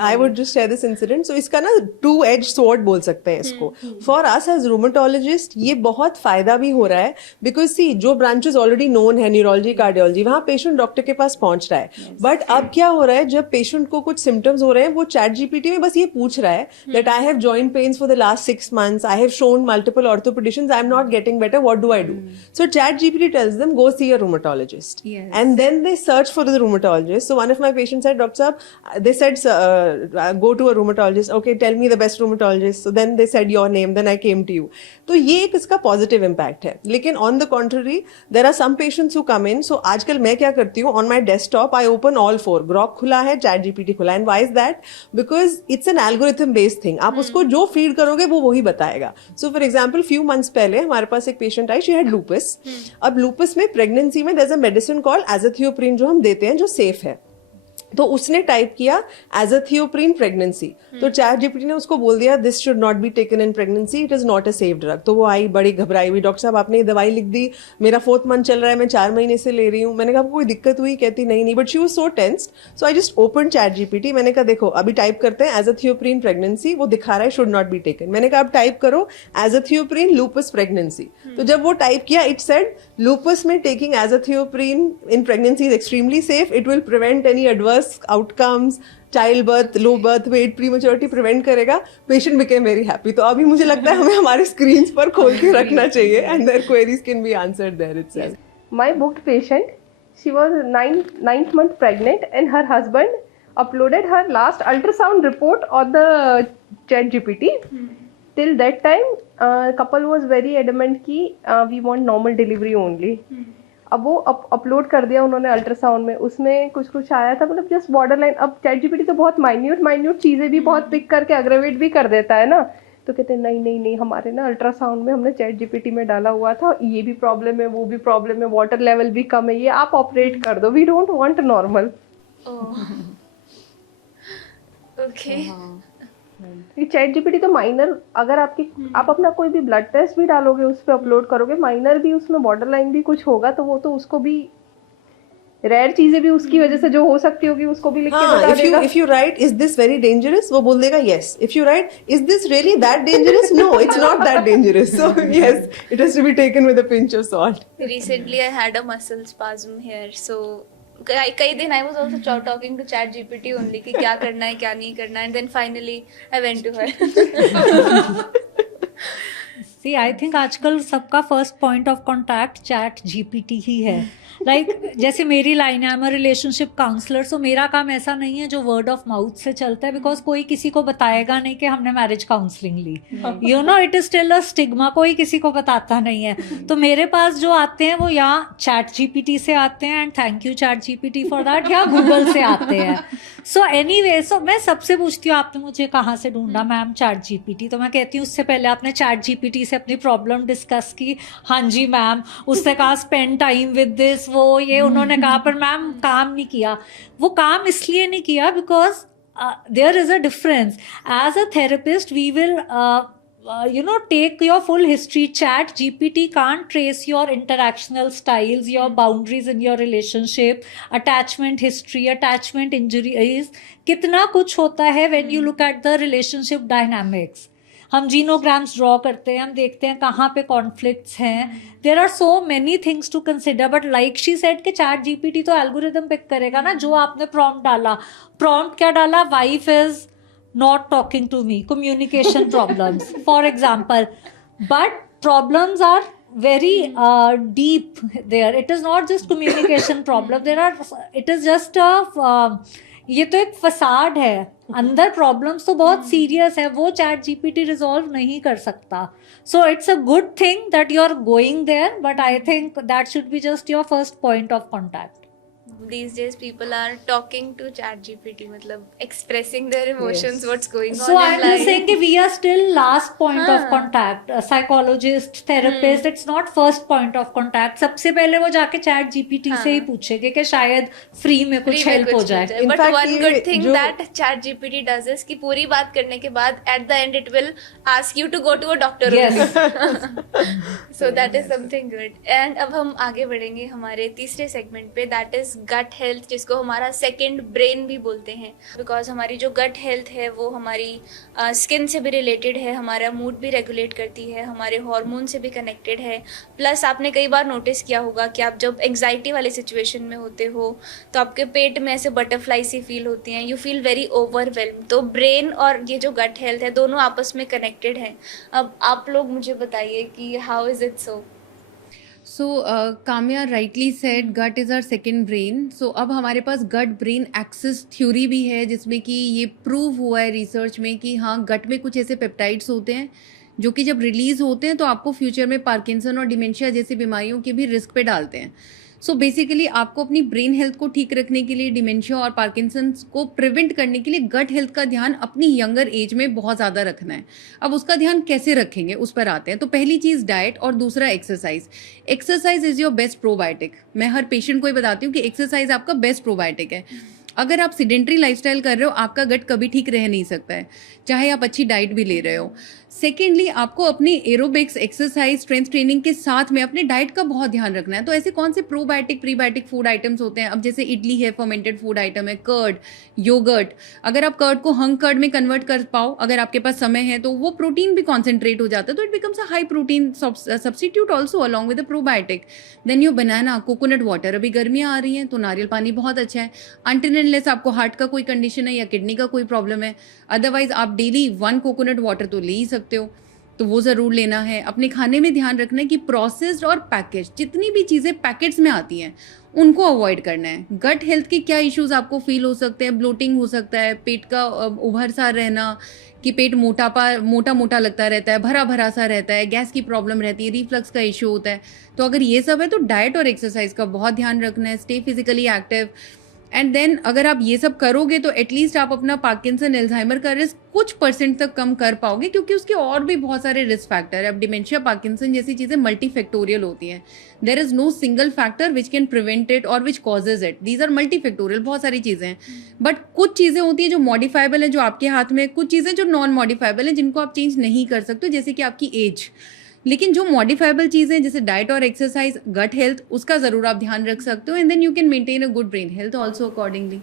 I would just share this incident. So इसका ना two-edged sword बोल सकते हैं इसको. For us as rheumatologists ये बहुत फायदा भी हो रहा है because see जो branches already known है neurology, cardiology, वहाँ patient डॉक्टर के पास पहुंच रहा है. But अब क्या हो रहा है जब patient को कुछ symptoms हो रहे हैं वो chat GPT में बस ये पूछ रहा है that I have joint pains for the last 6 months, I have shown multiple orthopedicians, I am not getting better, what do I do? So chat GPT tells them go see a rheumatologist. Yes. And then they search for the rheumatologist. So one of my patients said, Doctor Saab, they said go to a rheumatologist. Okay, tell me the best rheumatologist. So then they said your name, then I came to you. तो ये एक इसका positive impact है. लेकिन on the contrary there are some patients who come in. So आजकल मैं क्या करती हूँ, on my desktop I open all 4. Grok खुला है, चैट जीपीटी खुला है. And why is that? Because it's an algorithm based thing. आप उसको जो फीड करोगे वो वही बताएगा. So for example few months पहले हमारे पास एक पेशेंट आई, शी हैड लूपस. अब लूपस में प्रेगनेंसी में there is a medicine called azathioprine जो हम देते हैं जो सेफ है. तो उसने टाइप किया एज़ाथियोप्रिन प्रेगनेंसी. तो चैट जीपीटी ने उसको बोल दिया this should not be taken in pregnancy, it is not a safe drug. तो वो आई बड़ी घबराई हुई, डॉक्टर साहब आपने ये दवाई लिख दी, मेरा 4th मंथ चल रहा है, मैं 4 महीने से ले रही हूँ. मैंने कहा कोई दिक्कत हुई? कहती नहीं. But she was so tensed. So I just open chat GPT. मैंने कहा देखो अभी टाइप करते हैं एज़ाथियोप्रिन प्रेगनेंसी, वो दिखा रहा है शुड नॉट बी टेकन. मैंने कहा अब टाइप करो एज़ाथियोप्रिन लूपस प्रेगनेंसी. तो जब वो टाइप किया इट सेड लूपस में taking azathioprine in pregnancy is extremely safe, it will prevent any adverse outcome, child birth, low birth weight, prematurity prevent करेगा. Patient became very happy. तो अभी मुझे लगता है हमें हमारे स्क्रीन पर खोल के रखना चाहिए and their queries can be answered there itself. My booked patient, she was ninth month pregnant and her husband uploaded her last ultrasound report on the chat GPT. Till that time, couple was very adamant कि we want normal delivery only. अब वो upload कर दिया उन्होंने ultrasound में, उसमें कुछ कुछ आया था, मतलब जस्ट बॉर्डर लाइन. अब चैट जीपीटी तो बहुत माइन्यूट चीज़ें भी बहुत पिक करके अग्रेवेट भी कर देता है ना. तो कहते हैं नहीं हमारे ना अल्ट्रासाउंड में हमने चैट जीपीटी में डाला हुआ था, ये भी प्रॉब्लम है, वो भी प्रॉब्लम है, वाटर लेवल भी कम है, ये आप ऑपरेट कर दो, we don't want normal. Okay. ये चैट जीपीटी तो माइनर, अगर आप अपना कोई भी ब्लड टेस्ट भी डालोगे उस पर अपलोड करोगे, माइनर भी उसमें बॉर्डर लाइन भी कुछ होगा तो वो तो उसको भी रेयर चीजें भी उसकी वजह से जो हो सकती होगी उसको भी लिख के बता देगा. If you write is this very dangerous, वो बोल देगा yes. If you write is this really that dangerous, no, it's not that dangerous. So yes, it has to be taken with a pinch of salt. Recently I had a muscle spasm here, so कई दिन I was also talking to chat GPT only कि क्या करना है क्या नहीं करना है, and then finally I went to her. See, I think आजकल सबका first point of contact ChatGPT ही है. जैसे मेरी लाइन है, I am a relationship counsellor, so मेरा काम ऐसा नहीं है जो वर्ड ऑफ माउथ से चलता है, बिकॉज कोई किसी को बताएगा नहीं कि हमने मैरिज काउंसलिंग ली. You know it is still a stigma, कोई किसी को बताता नहीं है. तो मेरे पास जो आते हैं वो या चैट जीपीटी से आते हैं, and thank you chat GPT for that, या गूगल से आते हैं. सो एनीवे, सो मैं सबसे पूछती हूँ आपने मुझे कहाँ से ढूंढा? Ma'am chat GPT. तो मैं कहती हूँ उससे पहले आपने चैट जीपीटी से अपनी प्रॉब्लम डिस्कस की? हाँ जी मैम. उससे कहा स्पेंड टाइम विद दिस, वो ये उन्होंने कहा, पर मैम काम नहीं किया. वो काम इसलिए नहीं किया because there is a difference. As a therapist we will take your full history. Chat GPT can't trace your interactional styles, your boundaries in your relationship, attachment history, attachment injuries. कितना कुछ होता है when you look at the relationship dynamics. हम जीनोग्राम्स draw करते हैं, हम देखते हैं कहाँ पे कॉन्फ्लिक्ट्स हैं. There are so many things to consider. But like she said कि चैट जीपीटी तो एल्गोरिदम पिक करेगा ना जो आपने प्रॉम्प्ट डाला. प्रॉम्प्ट क्या डाला? Wife is not talking to me, communication problems for example. But problems are very deep there. It is not just communication problem. It is just ये तो एक फसाड है, अंदर प्रॉब्लम्स तो बहुत सीरियस है, वो चैट जीपीटी रिजॉल्व नहीं कर सकता. So it's a good thing that you are going there, but I think that should be just your first point of contact. these days people are talking to ChatGPT, मतलब expressing their emotions, Yes. what's going So on in I'm just life. saying that we are still last point of हाँ. contact. A psychologist, therapist, it's not first point of contact. सबसे पहले वो जाके chat GPT से ही हाँ. पूछेगे कि शायद free में कुछ फ्री में हेल्प हो कुछ मिल जाए. जाए. In But fact, one ये good thing जो- that ChatGPT does is कि पूरी बात करने के बाद at the end it will ask you to go to a doctor. Yes. So that is something good. And अब हम आगे बढ़ेंगे हमारे तीसरे सेगमेंट पे, that is gut health, जिसको हमारा second brain भी बोलते हैं. Because हमारी जो gut health है वो हमारी स्किन से भी रिलेटेड है, हमारा मूड भी रेगुलेट करती है, हमारे हार्मोन से भी कनेक्टेड है. प्लस आपने कई बार नोटिस किया होगा कि आप जब एंग्जाइटी वाले सिचुएशन में होते हो तो आपके पेट में ऐसे बटरफ्लाई सी फील होती हैं, यू फील वेरी ओवरवेल्म. तो ब्रेन और ये जो गट हेल्थ है दोनों आपस में कनेक्टेड हैं. अब आप लोग मुझे बताइए कि how is it so. So Kamya rightly said gut is our second brain. So अब हमारे पास गट ब्रेन एक्सिस थ्योरी भी है, जिसमें कि ये प्रूव हुआ है रिसर्च में कि हाँ, गट में कुछ ऐसे पेप्टाइड्स होते हैं जो कि जब रिलीज होते हैं तो आपको फ्यूचर में पार्किंसन और डिमेंशिया जैसी बीमारियों के भी रिस्क पे डालते हैं. सो बेसिकली आपको अपनी ब्रेन हेल्थ को ठीक रखने के लिए, डिमेंशिया और पार्किंसंस को प्रिवेंट करने के लिए गट हेल्थ का ध्यान अपनी यंगर एज में बहुत ज़्यादा रखना है. अब उसका ध्यान कैसे रखेंगे उस पर आते हैं. तो पहली चीज़ डाइट और दूसरा exercise. Exercise is your best probiotic. मैं हर पेशेंट को ही बताती हूँ कि एक्सरसाइज आपका बेस्ट प्रोबायोटिक है. अगर आप सिडेंट्री लाइफस्टाइल कर रहे हो, आपका गट कभी ठीक रह नहीं सकता है, चाहे आप अच्छी डाइट भी ले रहे हो. सेकेंडली, आपको अपनी एरोबिक्स, एक्सरसाइज, स्ट्रेंथ ट्रेनिंग के साथ में अपने डाइट का बहुत ध्यान रखना है. तो ऐसे कौन से प्रोबायोटिक, प्रीबायोटिक फूड आइटम्स होते हैं. अब जैसे इडली है, फर्मेंटेड फूड आइटम है, कर्ड, योगर्ट. अगर आप कर्ड को हंग कर्ड में कन्वर्ट कर पाओ, अगर आपके पास समय है, तो वो प्रोटीन भी कॉन्सेंट्रेट हो जाता है, तो it becomes a high protein substitute also along with the probiotic. Then your banana, coconut water. अभी गर्मियाँ आ रही हैं तो नारियल पानी बहुत अच्छा है. अनटिल अनलेस आपको हार्ट का कोई कंडीशन है या किडनी का कोई प्रॉब्लम है, अदरवाइज आप डेली 1 कोकोनट वाटर तो ले ही सकते हो, तो वो ज़रूर लेना है. अपने खाने में ध्यान रखना है कि प्रोसेस्ड और पैकेज, जितनी भी चीज़ें पैकेट्स में आती हैं उनको अवॉइड करना है. गट हेल्थ के क्या इश्यूज आपको फील हो सकते हैं. ब्लोटिंग हो सकता है, पेट का उभर सा रहना, कि पेट मोटा मोटा लगता रहता है, भरा भरा सा रहता है, गैस की प्रॉब्लम रहती है, रिफ्लक्स का इशू होता है. तो अगर ये सब है तो डाइट और एक्सरसाइज का बहुत ध्यान रखना है. Stay physically active. And then अगर आप ये सब करोगे तो एटलीस्ट आप अपना पार्किंसन, एल्जाइमर का रिस्क कुछ % तक कम कर पाओगे, क्योंकि उसके और भी बहुत सारे रिस्क फैक्टर है. अब डिमेंशिया, पार्किंसन जैसी चीज़ें मल्टीफैक्टोरियल होती हैं. There is no single factor which can prevent it और which causes it. These are multifactorial, बहुत सारी चीज़ें हैं. बट कुछ चीज़ें होती हैं जो मॉडिफाइबल है, जो आपके हाथ में, कुछ चीज़ें जो नॉन मॉडिफाइबल हैं, जिनको आप चेंज नहीं कर सकते, जैसे कि आपकी एज. लेकिन जो मॉडिफाइबल चीज़ें जैसे डाइट और एक्सरसाइज, गट हेल्थ, उसका ज़रूर आप ध्यान रख सकते हो. And then you can maintain a good brain health also accordingly.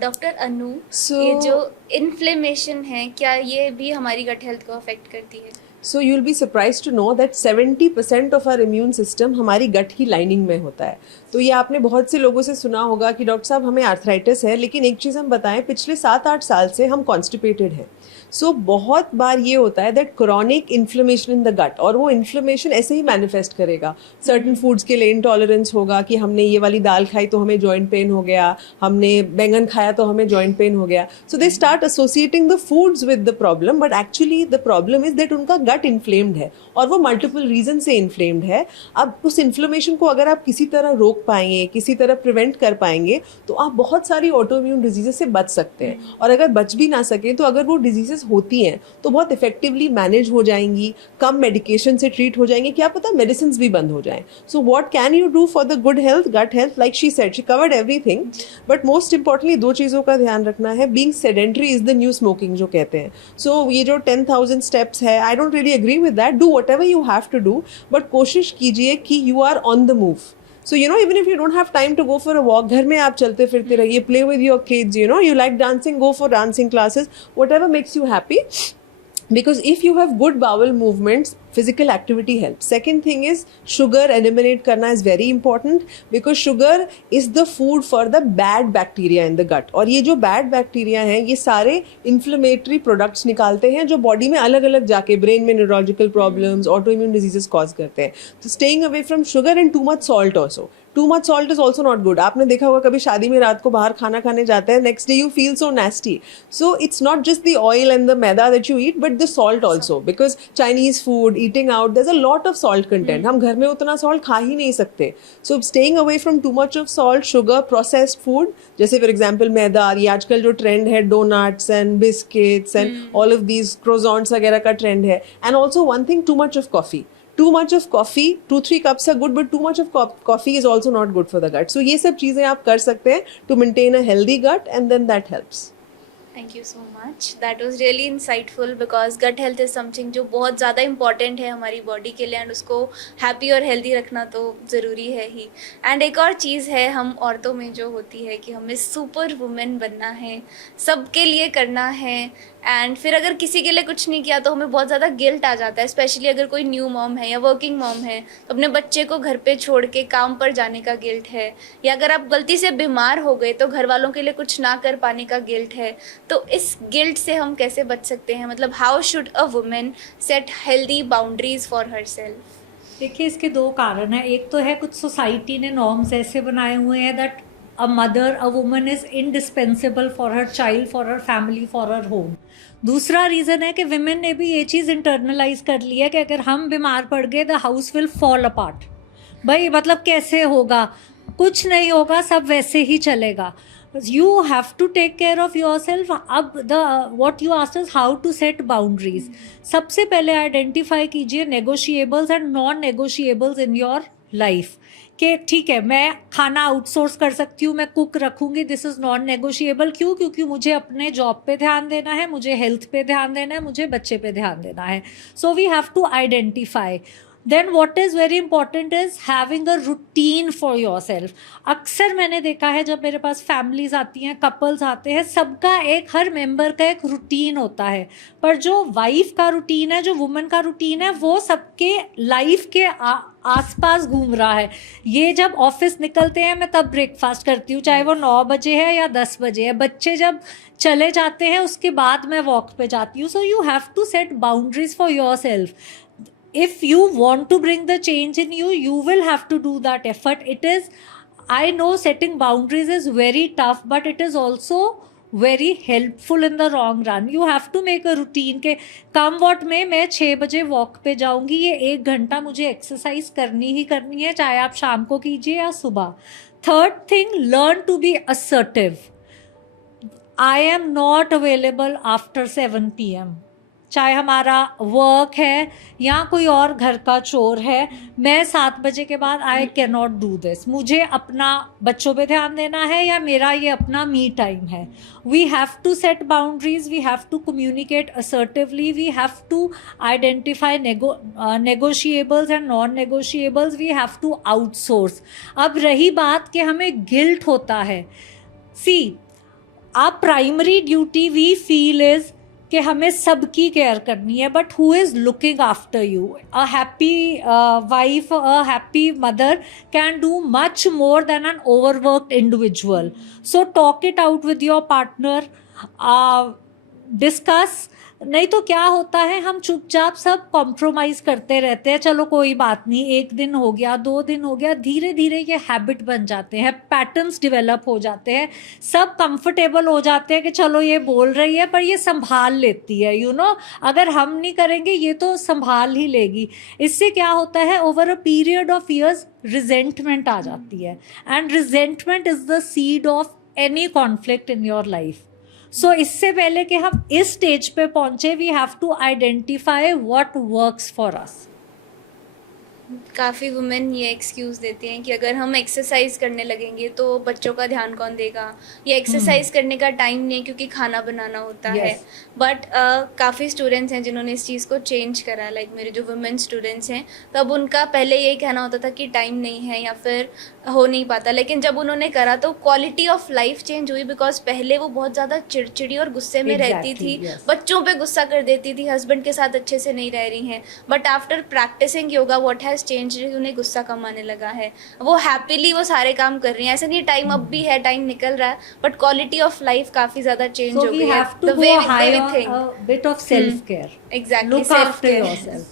Doctor Anu, So- ये जो इन्फ्लेमेशन है क्या ये भी हमारी गट हेल्थ को अफेक्ट करती है? So you'll be surprised to know that 70% of our immune system हमारी गट की लाइनिंग में होता है. तो ये आपने बहुत से लोगों से सुना होगा कि डॉक्टर साहब हमें आर्थराइटिस है, लेकिन एक चीज़ हम बताएं, पिछले 7-8 साल से हम कॉन्स्टिपेटेड हैं. सो बहुत बार ये होता है that chronic inflammation in the gut, और वो इन्फ्लेमेशन ऐसे ही मैनिफेस्ट करेगा. सर्टन फूड्स के लिए इंटॉलरेंस होगा कि हमने ये वाली दाल खाई तो हमें जॉइंट पेन हो गया, हमने बैंगन खाया तो हमें जॉइंट पेन हो गया. So they start associating the foods with the problem, but actually the problem is that उनका गट इन्फ्लेम्ड है, और वो मल्टीपल रीजन से इन्फ्लेम्ड है. अब उस इन्फ्लेमेशन को अगर आप किसी तरह रोक पाएंगे, किसी तरह प्रिवेंट कर पाएंगे, तो आप बहुत सारी ऑटोइम्यून डिजीजेस से बच सकते हैं. और अगर बच भी ना सकें तो अगर वो डिजीजेस होती हैं तो बहुत इफेक्टिवली मैनेज हो जाएंगी, कम मेडिकेशन से ट्रीट हो जाएंगी, क्या पता मेडिसिन भी बंद हो जाएं. So what can you do for the good health, gut health? Like she said, she covered everything, but most importantly 2 चीज़ों का ध्यान रखना है. Being sedentary is the new smoking जो कहते हैं. सो ये जो 10,000 स्टेप्स है, I don't really agree with that. Do whatever you have to do, but कोशिश कीजिए कि you are on the move. So, you know, even if you don't have time to go for a walk, घर में आप चलते फिरते रहिए, play with your kids, you know, you like dancing, go for dancing classes, whatever makes you happy. Because if you have good bowel movements, physical activity helps. Second thing is sugar eliminate करना is very important, because sugar is the food for the bad bacteria in the gut. और ये जो bad bacteria हैं, ये सारे inflammatory products निकालते हैं जो body में अलग अलग जाके brain में neurological problems, autoimmune diseases cause करते हैं. So staying away from sugar and too much salt also. Too much salt is also not good. आपने देखा होगा कभी शादी में रात को बाहर खाना खाने जाते हैं, next day you feel so nasty. So it's not just the oil and the maida that you eat, but the salt also. Because Chinese food, eating out, there's a lot of salt content. हम घर में उतना salt खा ही नहीं सकते. So staying away from too much of salt, sugar, processed food, जैसे for example मैदा, ये आजकल जो trend है donuts and biscuits and all of these croissants वगैरह का trend है. And also one thing, too much of coffee. Too much of coffee, 2-3 cups are good, but too much of coffee is also not good for the gut. So ये सब चीज़ें आप कर सकते हैं to maintain a healthy gut, and then that helps. Thank you so much, that was really insightful because gut health is something जो बहुत ज़्यादा इंपॉर्टेंट है हमारी बॉडी के लिए, एंड उसको हैप्पी और हेल्दी रखना तो ज़रूरी है ही. एंड एक और चीज़ है हम औरतों में जो होती है कि हमें सुपर वुमेन बनना है, सबके लिए करना है, एंड फिर अगर किसी के लिए कुछ नहीं किया तो हमें बहुत ज़्यादा गिल्ट आ जाता है, स्पेशली अगर कोई न्यू मॉम है या वर्किंग मॉम है तो अपने बच्चे को घर पे छोड़ के काम पर जाने का गिल्ट है, या अगर आप गलती से बीमार हो गए तो घर वालों के लिए कुछ ना कर पाने का गिल्ट है. तो इस गिल्ट से हम कैसे बच सकते हैं, मतलब how should a women set healthy boundaries for her self? देखिए, इसके दो कारण हैं. एक तो है कुछ सोसाइटी ने नॉर्म्स ऐसे बनाए हुए हैं that a mother, a woman is indispensable for her child, for her family, for her home. दूसरा रीज़न है कि विमेन ने भी ये चीज़ इंटरनलाइज कर ली है कि अगर हम बीमार पड़ गए the house will fall apart. भाई मतलब कैसे होगा, कुछ नहीं होगा, सब वैसे ही चलेगा. You have to take care of yourself. अब what you asked is how to set boundaries. सबसे पहले आइडेंटिफाई कीजिए negotiables and non-negotiables in your life. कि ठीक है, मैं खाना आउटसोर्स कर सकती हूँ, मैं कुक रखूँगी, दिस इज़ नॉन नेगोशिएबल. क्यों? क्योंकि मुझे अपने जॉब पे ध्यान देना है, मुझे हेल्थ पे ध्यान देना है, मुझे बच्चे पे ध्यान देना है. So we have to identify. Then what is very important is having a routine for yourself. अक्सर मैंने देखा है जब मेरे पास फैमिलीज आती हैं, कपल्स आते हैं, सबका हर मेंबर का एक रूटीन होता है, पर जो वाइफ का रूटीन है, जो वुमन का रूटीन है, वो सबके लाइफ के आसपास घूम रहा है. ये जब ऑफिस निकलते हैं मैं तब ब्रेकफास्ट करती हूँ, चाहे वो 9 बजे है या 10 बजे है. बच्चे जब चले जाते हैं उसके बाद मैं वॉक पे जाती हूँ. So you have to set boundaries for yourself. If you want to bring the change in you, you will have to do that effort. It is, I know setting boundaries is very tough, but it is also very helpful in the long run. You have to make a routine के come what may, मैं 6 बजे walk पे जाऊँगी, ये 1 घंटा मुझे exercise करनी ही करनी है, चाहे आप शाम को कीजिए या सुबह. Third thing, learn to be assertive. I am not available after 7 PM. चाहे हमारा वर्क है या कोई और घर का चोर है, मैं 7 बजे के बाद I can not do this. मुझे अपना बच्चों पे ध्यान देना है या मेरा ये अपना मी टाइम है. We have to set boundaries, we have to communicate assertively, we have to identify negotiables and non negotiables, we have to outsource. अब रही बात कि हमें गिल्ट होता है, see a primary duty we feel is कि हमें सबकी केयर करनी है, but who is looking after you? A happy wife, a happy mother can do much more than an overworked individual. So talk it out with your partner, discuss. नहीं तो क्या होता है, हम चुपचाप सब कॉम्प्रोमाइज़ करते रहते हैं, चलो कोई बात नहीं, 1 दिन हो गया, 2 दिन हो गया, धीरे धीरे ये हैबिट बन जाते हैं, पैटर्न्स डेवलप हो जाते हैं, सब कंफर्टेबल हो जाते हैं कि चलो ये बोल रही है पर ये संभाल लेती है, यू नो, अगर हम नहीं करेंगे ये तो संभाल ही लेगी. इससे क्या होता है, over a period of years resentment आ जाती है, and resentment is the seed of any conflict in your life. So इससे पहले कि हम इस स्टेज पे पहुंचे, we have to identify what works for us. काफ़ी वुमेन ये एक्सक्यूज़ देती हैं कि अगर हम एक्सरसाइज करने लगेंगे तो बच्चों का ध्यान कौन देगा, या एक्सरसाइज करने का टाइम नहीं क्योंकि खाना बनाना होता है. बट काफ़ी स्टूडेंट्स हैं जिन्होंने इस चीज़ को चेंज करा, लाइक मेरे जो वुमेन स्टूडेंट्स हैं, तब उनका पहले यही कहना होता था कि टाइम नहीं है या फिर हो नहीं पाता, लेकिन जब उन्होंने करा तो क्वालिटी ऑफ लाइफ चेंज हुई. बिकॉज पहले वो बहुत ज़्यादा चिड़चिड़ी और गुस्से में रहती थी, बच्चों पे गुस्सा कर देती थी, हस्बैंड के साथ अच्छे से नहीं रह रही हैं. But after practicing yoga what has change, उन्हें गुस्सा कम आने लगा है, वो हैप्पीली वो सारे काम कर रही हैं. ऐसा नहीं टाइम अब भी है, टाइम निकल रहा है, बट क्वालिटी ऑफ लाइफ काफ़ी ज़्यादा चेंज हो गई है. The way we think, bit of self care, exactly, look after yourself.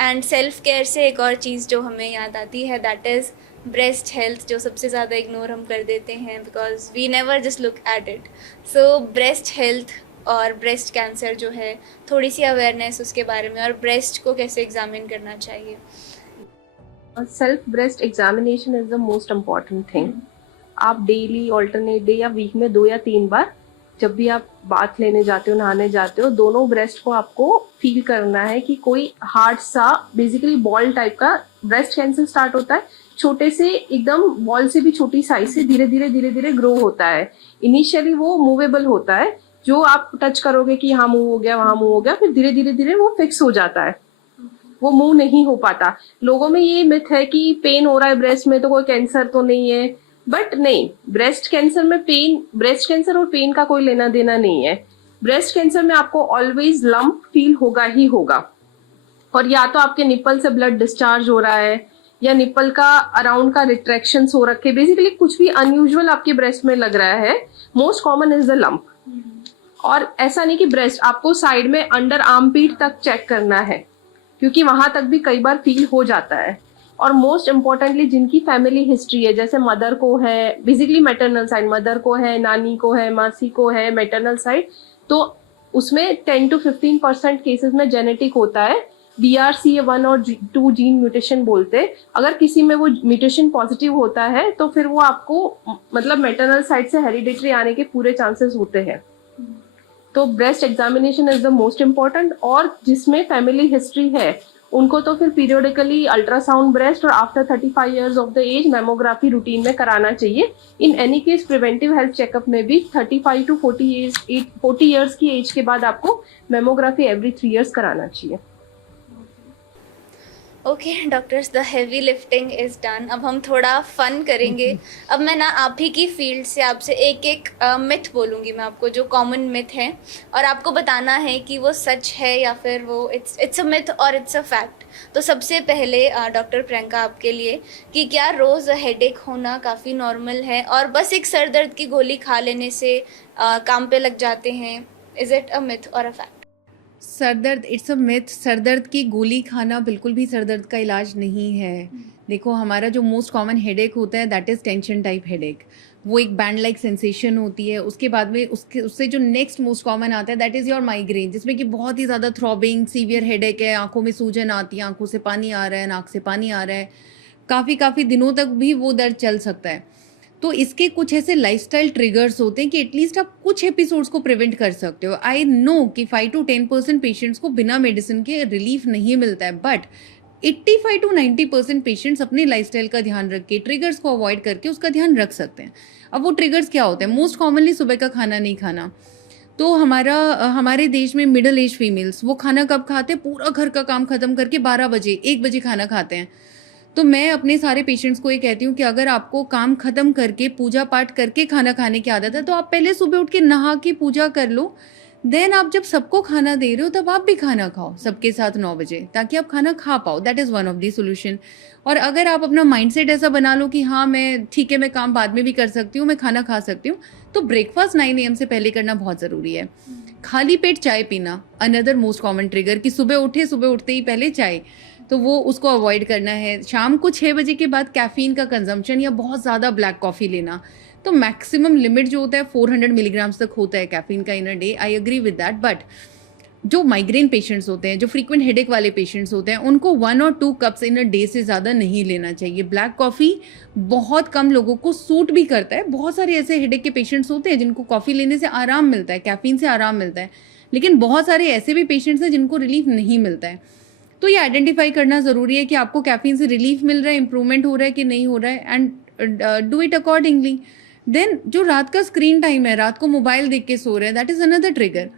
And self care से एक और चीज़ जो हमें याद आती है, दैट इज़ ब्रेस्ट हेल्थ जो सबसे ज़्यादा इग्नोर हम कर देते हैं because we never just look at it. So breast health और ब्रेस्ट कैंसर जो है, थोड़ी सी अवेयरनेस उसके बारे में, और ब्रेस्ट को कैसे एग्जामिन करना चाहिए. Self breast examination is the most important thing. आप डेली, ऑल्टरनेट डे या वीक में 2 या 3 बार जब भी आप बाथ लेने जाते हो, नहाने जाते हो, दोनों ब्रेस्ट को आपको फील करना है कि कोई हार्ड सा, बेसिकली बॉल टाइप का. ब्रेस्ट कैंसर स्टार्ट होता है छोटे से, एकदम बॉल से भी छोटी साइज से धीरे धीरे ग्रो होता है. इनिशियली वो मूवेबल होता है, जो आप टच करोगे कि यहाँ मूव हो गया, वहां मूव हो गया, फिर धीरे धीरे वो फिक्स हो जाता है, वो मूव नहीं हो पाता. लोगों में ये मिथ है कि पेन हो रहा है ब्रेस्ट में तो कोई कैंसर तो नहीं है, बट नहीं. ब्रेस्ट कैंसर में पेन, ब्रेस्ट कैंसर और पेन का कोई लेना देना नहीं है. ब्रेस्ट कैंसर में आपको ऑलवेज लंप फील होगा ही होगा, और या तो आपके निप्पल से ब्लड डिस्चार्ज हो रहा है, या निप्पल का अराउंड का रिट्रैक्शन हो रखे, बेसिकली कुछ भी अनयूजुअल आपके ब्रेस्ट में लग रहा है. Most common is the lump. और ऐसा नहीं कि ब्रेस्ट, आपको साइड में अंडर आर्म पीट तक चेक करना है, क्योंकि वहां तक भी कई बार फील हो जाता है. और मोस्ट इम्पोर्टेंटली जिनकी फैमिली हिस्ट्री है, जैसे मदर को है, बेसिकली मैटरनल साइड, मदर को है, नानी को है, मासी को है, मैटरनल साइड, तो उसमें 10 to 15% केसेस में जेनेटिक होता है. BRCA1 और 2 जीन म्यूटेशन बोलते हैं. अगर किसी में वो म्यूटेशन पॉजिटिव होता है तो फिर वो आपको, मतलब मैटरनल साइड से हेरिडिटरी आने के पूरे चांसेस होते हैं. तो breast examination is the most important. और जिसमें फैमिली हिस्ट्री है उनको तो फिर पीरियोडिकली अल्ट्रासाउंड ब्रेस्ट, और after 35 years of the age mammography routine में कराना चाहिए. In any case preventive health checkup में भी 35 to 40 ईयर्स की एज के बाद आपको मेमोग्राफी एवरी 3 ईयर्स कराना चाहिए. Okay doctors, the heavy lifting is done. अब हम थोड़ा फन करेंगे. अब मैं ना आप ही की फील्ड से आपसे एक एक मिथ बोलूँगी मैं आपको, जो कॉमन मिथ है, और आपको बताना है कि वो सच है या फिर वो इट्स अ मिथ और इट्स अ फैक्ट. तो सबसे पहले डॉक्टर प्रियंका आपके लिए, कि क्या रोज़ हेडेक होना काफ़ी नॉर्मल है और बस एक सर दर्द की गोली खा लेने से काम पे लग जाते हैं? इज़ इट अ मिथ और अ फैक्ट? सर दर्द इट्स अ मिथ. सर दर्द की गोली खाना बिल्कुल भी सर दर्द का इलाज नहीं है. देखो, हमारा जो मोस्ट कॉमन हेडेक होता है that is tension type headache. वो एक बैंड लाइक सेंसेशन होती है. उसके बाद में उससे जो नेक्स्ट मोस्ट कॉमन आता है दैट इज़ योर माइग्रेन, जिसमें कि बहुत ही ज़्यादा थ्रॉबिंग सीवियर हेडेक है, आंखों में सूजन आती है, आंखों से पानी आ रहा है, नाक से पानी आ रहा है, काफ़ी दिनों तक भी वो दर्द चल सकता है. तो इसके कुछ ऐसे लाइफस्टाइल ट्रिगर्स होते हैं कि एटलीस्ट आप कुछ एपिसोड्स को प्रिवेंट कर सकते हो. आई नो कि 5 to 10% पेशेंट्स को बिना मेडिसिन के रिलीफ नहीं मिलता है, बट 85 to 90% पेशेंट्स अपने लाइफस्टाइल का ध्यान रख के, ट्रिगर्स को अवॉइड करके उसका ध्यान रख सकते हैं. अब वो ट्रिगर्स क्या होते हैं? मोस्ट कॉमनली सुबह का खाना नहीं खाना. तो हमारे देश में मिडिल एज फीमेल्स वो खाना कब खाते हैं? पूरा घर का काम खत्म करके 12 बजे 1 बजे खाना खाते हैं. तो मैं अपने सारे पेशेंट्स को ये कहती हूँ कि अगर आपको काम खत्म करके, पूजा पाठ करके खाना खाने की आदत है, तो आप पहले सुबह उठ के नहा के पूजा कर लो. देन आप जब सबको खाना दे रहे हो तब आप भी खाना खाओ सबके साथ 9 बजे, ताकि आप खाना खा पाओ. That is one of the solution. और अगर आप अपना माइंडसेट ऐसा बना लो कि हाँ मैं ठीक है, मैं काम बाद में भी कर सकती हूँ, मैं खाना खा सकती हूँ, तो ब्रेकफास्ट 9 AM से पहले करना बहुत ज़रूरी है. खाली पेट चाय पीना, अनदर मोस्ट कॉमन ट्रिगर, कि सुबह उठते ही पहले चाय, तो वो उसको अवॉइड करना है. शाम को 6 बजे के बाद कैफीन का कंजम्पशन या बहुत ज़्यादा ब्लैक कॉफ़ी लेना. तो मैक्सिमम लिमिट जो होता है 400 मिलीग्राम्स तक होता है कैफीन का in a day. I agree with that. But जो माइग्रेन पेशेंट्स होते हैं, जो फ्रीक्वेंट हेडेक वाले पेशेंट्स होते हैं, उनको 1 or 2 cups in a day से ज़्यादा नहीं लेना चाहिए. ब्लैक कॉफ़ी बहुत कम लोगों को सूट भी करता है. बहुत सारे ऐसे हेडेक के पेशेंट्स होते हैं जिनको कॉफ़ी लेने से आराम मिलता है, कैफीन से आराम मिलता है, लेकिन बहुत सारे ऐसे भी पेशेंट्स हैं जिनको रिलीफ नहीं मिलता है. तो ये आइडेंटिफाई करना ज़रूरी है कि आपको कैफीन से रिलीफ मिल रहा है, इंप्रूवमेंट हो रहा है कि नहीं हो रहा है, and do it accordingly. Then जो रात का स्क्रीन टाइम है, रात को मोबाइल देख के सो रहे हैं, दैट इज़ अनदर ट्रिगर.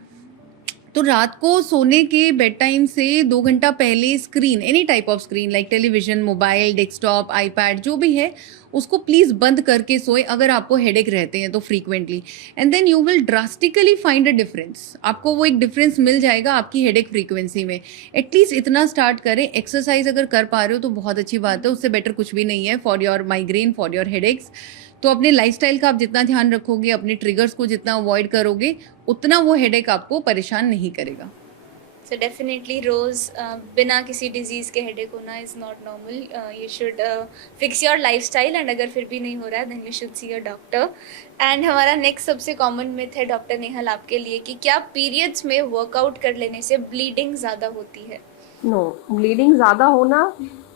तो रात को सोने के बेड टाइम से 2 घंटा पहले screen, any type of screen like television, mobile, desktop, iPad, जो भी है, उसको प्लीज़ बंद करके सोए अगर आपको हेडेक रहते हैं तो frequently. And then you will drastically find a difference. आपको वो एक डिफरेंस मिल जाएगा आपकी हेडेक फ्रीक्वेंसी में. एटलीस्ट इतना स्टार्ट करें. एक्सरसाइज अगर कर पा रहे हो तो बहुत अच्छी बात है, उससे बेटर कुछ भी नहीं है for your migraine, for your headaches. तो अपने लाइफस्टाइल का आप जितना ध्यान रखोगे, अपने ट्रिगर्स को जितना अवॉइड करोगे, उतना वो हेडेक आपको परेशान नहीं करेगा. So definitely रोज बिना किसी डिजीज के हेडेक होना is not normal. You should fix your lifestyle and अगर फिर भी नहीं हो रहा है then you should see a doctor. And हमारा नेक्स्ट सबसे कॉमन मिथ है डॉक्टर नेहल आपके लिए कि क्या पीरियड्स में वर्कआउट कर लेने से ब्लीडिंग ज़्यादा होती है? नो, ब्लीडिंग ज़्यादा होना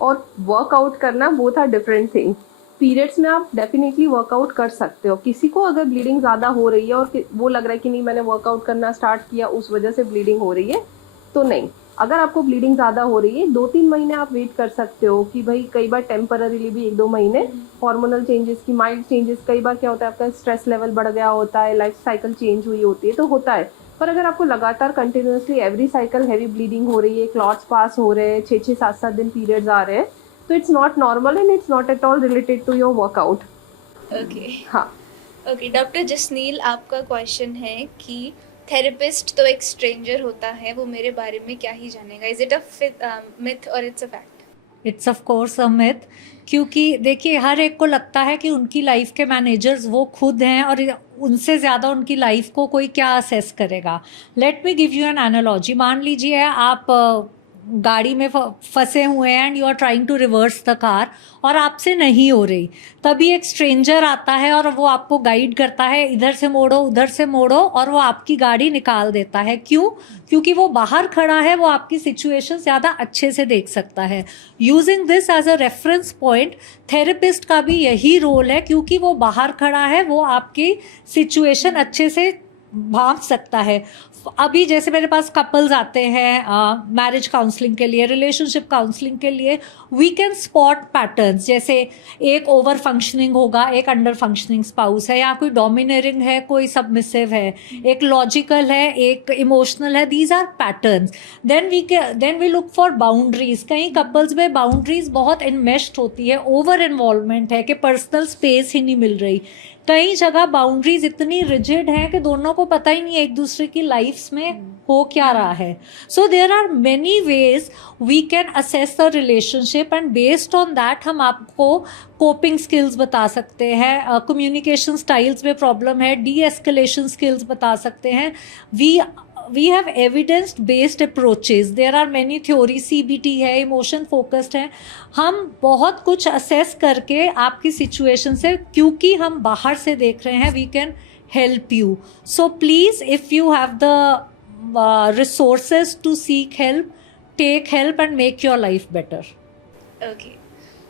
और वर्कआउट करना both are different thing. Periods में आप डेफिनेटली वर्कआउट कर सकते हो. किसी को अगर ब्लीडिंग ज़्यादा हो रही है और वो लग रहा है कि नहीं मैंने वर्कआउट करना स्टार्ट किया उस वजह से ब्लीडिंग हो रही है, तो नहीं. अगर आपको ब्लीडिंग ज़्यादा हो रही है 2-3 महीने आप वेट कर सकते हो कि भाई कई बार टेम्पररीली भी 1-2 महीने हार्मोनल चेंजेस की माइल्ड चेंजेस, कई बार क्या होता है आपका स्ट्रेस लेवल बढ़ गया होता है, लाइफ साइकिल चेंज हुई होती है तो होता है. पर अगर आपको लगातार continuously every cycle heavy bleeding हो रही है, क्लॉट्स पास हो रहे हैं, 6-6, 7-7 दिन पीरियड्स आ रहे हैं, तो it's not normal and it's not at all related to your workout. Okay. हाँ. ओके डॉक्टर जसनील, आपका क्वेश्चन है कि थेरेपिस्ट तो एक स्ट्रेंजर होता है, वो मेरे बारे में क्या ही जानेगा. इज इट अ मिथ और it's a fact? It's of course a myth, क्योंकि देखिए हर एक को लगता है कि उनकी लाइफ के मैनेजर्स वो खुद हैं और उनसे ज़्यादा उनकी लाइफ को कोई क्या असेस करेगा. Let me give you an analogy. मान लीजिए आप गाड़ी में फंसे हुए हैं and you are trying to reverse the car और आपसे नहीं हो रही, तभी एक स्ट्रेंजर आता है और वो आपको गाइड करता है, इधर से मोड़ो उधर से मोड़ो, और वो आपकी गाड़ी निकाल देता है. क्यों? क्योंकि वो बाहर खड़ा है, वो आपकी सिचुएशन ज़्यादा अच्छे से देख सकता है. Using this as a reference point, therapist का भी यही रोल है, क्योंकि वो बाहर खड़ा है, वो आपकी सिचुएशन अच्छे से भांप सकता है. अभी जैसे मेरे पास कपल्स आते हैं मैरिज काउंसलिंग के लिए, रिलेशनशिप काउंसलिंग के लिए, वी कैन स्पॉट पैटर्न्स. जैसे एक ओवर फंक्शनिंग होगा, एक अंडर फंक्शनिंग स्पाउस है, या कोई डोमिनेटिंग है, कोई सबमिसिव है, एक लॉजिकल है, एक इमोशनल है. These are patterns. Then we look for boundaries. कई कपल्स में बाउंड्रीज बहुत इनमेश्ड होती है, ओवर इन्वॉल्वमेंट है कि पर्सनल स्पेस ही नहीं मिल रही. कई जगह बाउंड्रीज इतनी रिजिड हैं कि दोनों को पता ही नहीं है एक दूसरे की लाइफ्स में हो क्या रहा है. So there are many ways we can assess the relationship and based on that हम आपको कोपिंग स्किल्स बता सकते हैं, कम्युनिकेशन स्टाइल्स में प्रॉब्लम है, डी एस्केलेशन स्किल्स बता सकते हैं. we have evidence based approaches. there are many theories, CBT है, इमोशन फोकस्ड है. हम बहुत कुछ असेस करके आपकी सिचुएशन से, क्योंकि हम बाहर से देख रहे हैं, we can help you. So please if you have the resources to seek help, take help and make your life better. Okay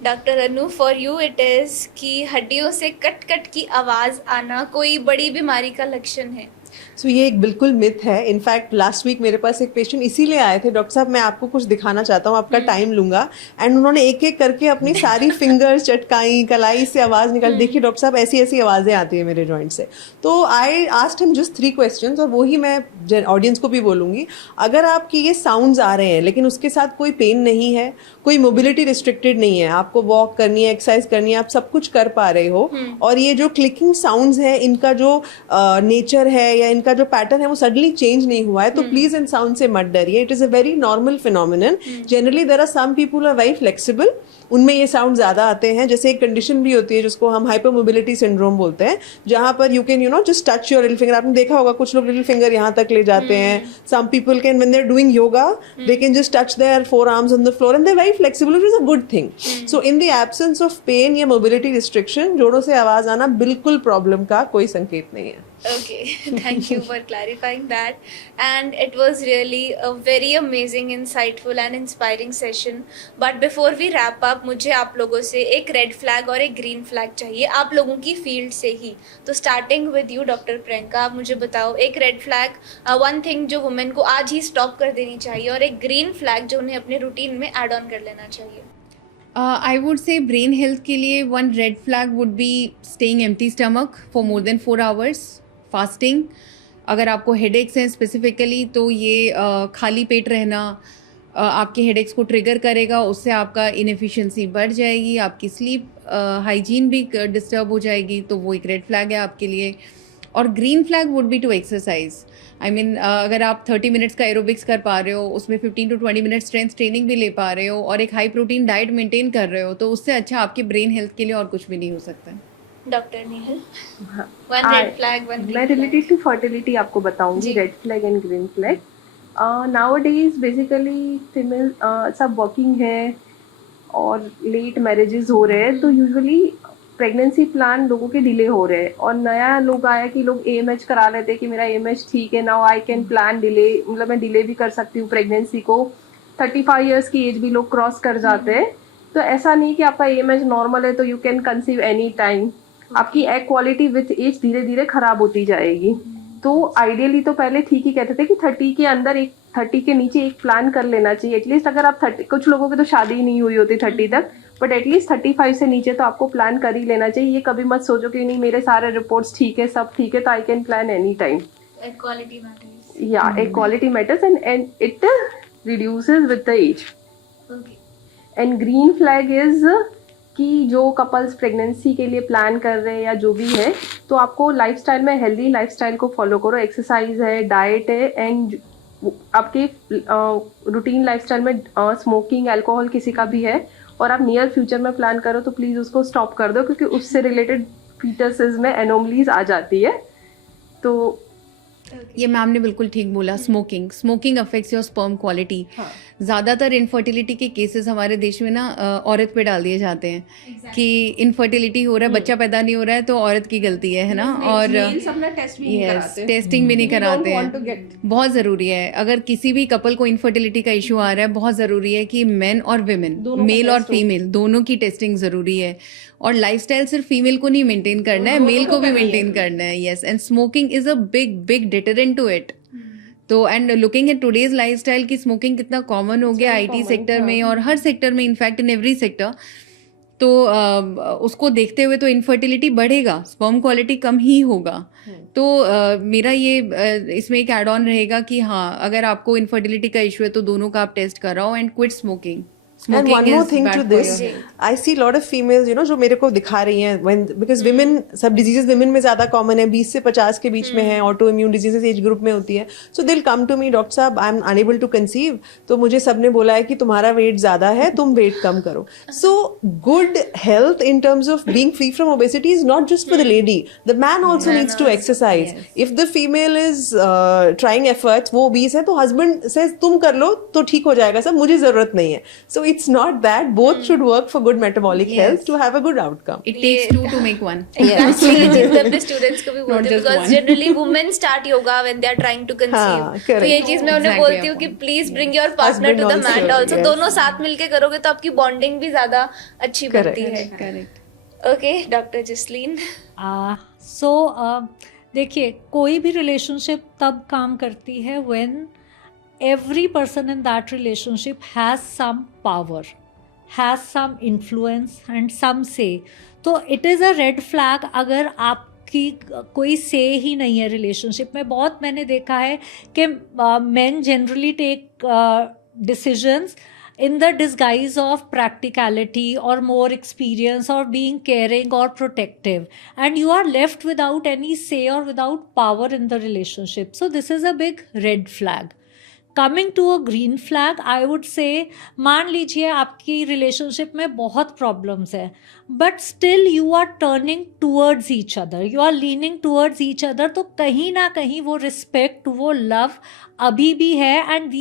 doctor Anu, for you it is कि हड्डियों से कट कट की आवाज़ आना कोई बड़ी बीमारी का लक्षण है? सो ये एक बिल्कुल मिथ है. इनफैक्ट लास्ट वीक मेरे पास एक पेशेंट इसीलिए आए थे, डॉक्टर साहब मैं आपको कुछ दिखाना चाहता हूँ, आपका टाइम लूंगा. एंड उन्होंने एक एक करके अपनी सारी फिंगर्स चटकाई, कलाई से आवाज़ निकाली. देखिए डॉक्टर साहब ऐसी ऐसी आवाज़ें आती है मेरे जॉइंट से. तो I asked him just 3 questions, और वही मैं ऑडियंस को भी बोलूँगी. अगर आपकी ये साउंड्स आ रहे हैं लेकिन उसके साथ कोई पेन नहीं है, कोई मोबिलिटी रिस्ट्रिक्टेड नहीं है, आपको वॉक करनी है, एक्सरसाइज करनी है, आप सब कुछ कर पा रहे हो, और ये जो क्लिकिंग साउंड्स है इनका जो नेचर है या इनका जो पैटर्न है वो सडनली चेंज नहीं हुआ है, तो प्लीज इन साउंड से मत डरिए. It is a very normal phenomenon. Generally there are some people are very flexible, उनमें ये साउंड ज्यादा आते हैं. जैसे एक कंडीशन भी होती है जिसको हम हाइपर मोबिलिटी सिंड्रोम बोलते हैं, जहां पर you can just touch your little finger. आपने देखा होगा कुछ लोग लिटिल फिंगर यहाँ तक ले जाते हैं. Some people can when they are doing yoga they can just touch their forearms on the floor and they are very flexible, which is a good thing. So in the absence of pain या mobility restriction, जोड़ों से आवाज आना बिल्कुल problem का कोई संकेत नहीं है. Okay, thank you for clarifying that. And it was really a very amazing, insightful and inspiring session. But before we wrap up, मुझे आप लोगों से एक रेड फ्लैग और एक ग्रीन फ्लैग चाहिए, आप लोगों की फील्ड से ही. तो starting with you doctor Priyanka, आप मुझे बताओ एक रेड फ्लैग, वन थिंग जो वुमेन को आज ही स्टॉप कर देनी चाहिए, और एक ग्रीन फ्लैग जो उन्हें अपने रूटीन में ऐड ऑन कर लेना चाहिए. I would say brain health के लिए one red flag would be staying empty stomach for more than 4 hours. Fasting. अगर आपको हेडेक्स हैं स्पेसिफिकली तो ये खाली पेट रहना आपके हेडेक्स को ट्रिगर करेगा, उससे आपका इनएफिशिएंसी बढ़ जाएगी, आपकी स्लीप हाइजीन भी डिस्टर्ब हो जाएगी, तो वो एक रेड फ्लैग है आपके लिए. और green flag would be to exercise. I mean अगर आप 30 मिनट्स का एरोबिक्स कर पा रहे हो, उसमें 15 to 20 मिनट स्ट्रेंथ ट्रेनिंग भी ले पा रहे हो, और एक हाई प्रोटीन डाइट मेंटेन कर रहे हो, तो उससे अच्छा आपके ब्रेन हेल्थ के लिए और कुछ भी नहीं हो सकता है. Doctor Nehal, one red flag one green. मैं रिलेटेड टू फर्टिलिटी आपको बताऊंगी, red flag and green flag. Nowadays basically female सब वर्किंग है और लेट मैरिजेस हो रहे हैं, तो यूजुअली प्रेगनेंसी प्लान लोगों के डिले हो रहे हैं। और नया लोग आया कि लोग AMH करा लेते हैं कि मेरा AMH ठीक है, now I can plan delay, मतलब मैं डिले भी कर सकती हूँ प्रेगनेंसी को। 35 इयर्स की एज भी लोग क्रॉस कर जाते हैं। तो ऐसा नहीं कि आपका AMH नॉर्मल है तो you can conceive any time. आपकी एग क्वालिटी विथ एज धीरे धीरे खराब होती जाएगी। तो आइडियली तो पहले ठीक ही कहते थे कि 30 के अंदर 30 के नीचे एक प्लान कर लेना चाहिए एटलीस्ट। अगर आप 30, कुछ लोगों की तो शादी ही नहीं हुई होती 30 तक, बट एटलीस्ट 35 से नीचे तो आपको प्लान कर ही लेना चाहिए। ये कभी मत सोचो कि नहीं मेरे सारे रिपोर्ट्स ठीक है, सब ठीक है, तो I can plan any time. Quality matters. या एक quality matters and it reduces with the age. Okay. And green flag is कि जो कपल्स प्रेगनेंसी के लिए प्लान कर रहे हैं या जो भी है, तो आपको लाइफस्टाइल में हेल्दी लाइफस्टाइल को फॉलो करो। एक्सरसाइज है, डाइट है, एंड आपके रूटीन लाइफस्टाइल में स्मोकिंग, अल्कोहल किसी का भी है और आप नियर फ्यूचर में प्लान करो तो प्लीज़ उसको स्टॉप कर दो, क्योंकि उससे रिलेटेड फीटसेस में एनोमलीज आ जाती है। तो ये मैम ने बिल्कुल ठीक बोला। Smoking affects your sperm quality. ज़्यादातर इनफर्टिलिटी के केसेस हमारे देश में ना औरत पे डाल दिए जाते हैं कि इनफर्टिलिटी हो रहा है, बच्चा पैदा नहीं हो रहा है तो औरत की गलती है ना। और टेस्टिंग भी नहीं कराते हैं। बहुत ज़रूरी है, अगर किसी भी कपल को इनफर्टिलिटी का इशू आ रहा है, बहुत ज़रूरी है कि मेन और विमेन, मेल और फीमेल दोनों की टेस्टिंग ज़रूरी है। और लाइफस्टाइल सिर्फ फीमेल को नहीं मेंटेन करना है, मेल को भी मेंटेन करना है। Yes, and smoking is a big deterrent to it. तो and looking at today's lifestyle की स्मोकिंग कितना कॉमन हो गया IT सेक्टर में और हर सेक्टर में, इनफैक्ट इन एवरी सेक्टर। तो उसको देखते हुए तो इनफर्टिलिटी बढ़ेगा, स्पर्म क्वालिटी कम ही होगा। तो मेरा ये इसमें एक एड ऑन रहेगा कि हाँ, अगर आपको इनफर्टिलिटी का इशू है तो दोनों का आप टेस्ट कराओ and quit smoking. And one more thing to this, I see a lot of females, जो मेरे को दिखा रही हैं, because women, सब diseases women में ज़्यादा common है, 20 से 50 के बीच में है, autoimmune diseases age group में होती है। So they'll come to me, doctor साहब I am unable to conceive, तो मुझे सबने बोला है कि तुम्हारा वेट ज़्यादा है, तुम वेट कम करो। So good health in terms of being free from obesity is not just for the lady, the man also needs to exercise. If the female is trying efforts, वो 20 है तो husband says तुम कर लो तो ठीक हो जाएगा सब, मुझे ज़रूरत नहीं है। So it's not that, both should work for good metabolic health to have a good outcome. It takes two to make one. Exactly, जिस अपने स्टूडेंट्स को भी बोलती हूँ, because generally women start yoga when they are trying to conceive. तो ये चीज मैं उन्हें बोलती हूँ कि please bring your partner to the mat also. दोनों साथ मिलके करोगे तो आपकी बॉन्डिंग भी ज्यादा अच्छी बनती है। Correct. Okay, doctor Jasleen. So देखिए, कोई भी रिलेशनशिप तब काम करती है when every person in that relationship has some power, has some influence and some say. तो it is a red flag अगर आपकी कोई से ही नहीं है रिलेशनशिप में। बहुत मैंने देखा है कि men generally take decisions in the disguise of practicality or more experience or being caring or protective, and you are left without any say or without power in the relationship. So this is a big red flag. Coming to a green flag, I would say, मान लीजिए आपकी relationship में बहुत problems है, but still you are turning towards each other, you are leaning towards each other, तो कहीं ना कहीं वो रिस्पेक्ट, वो लव अभी भी है। एंड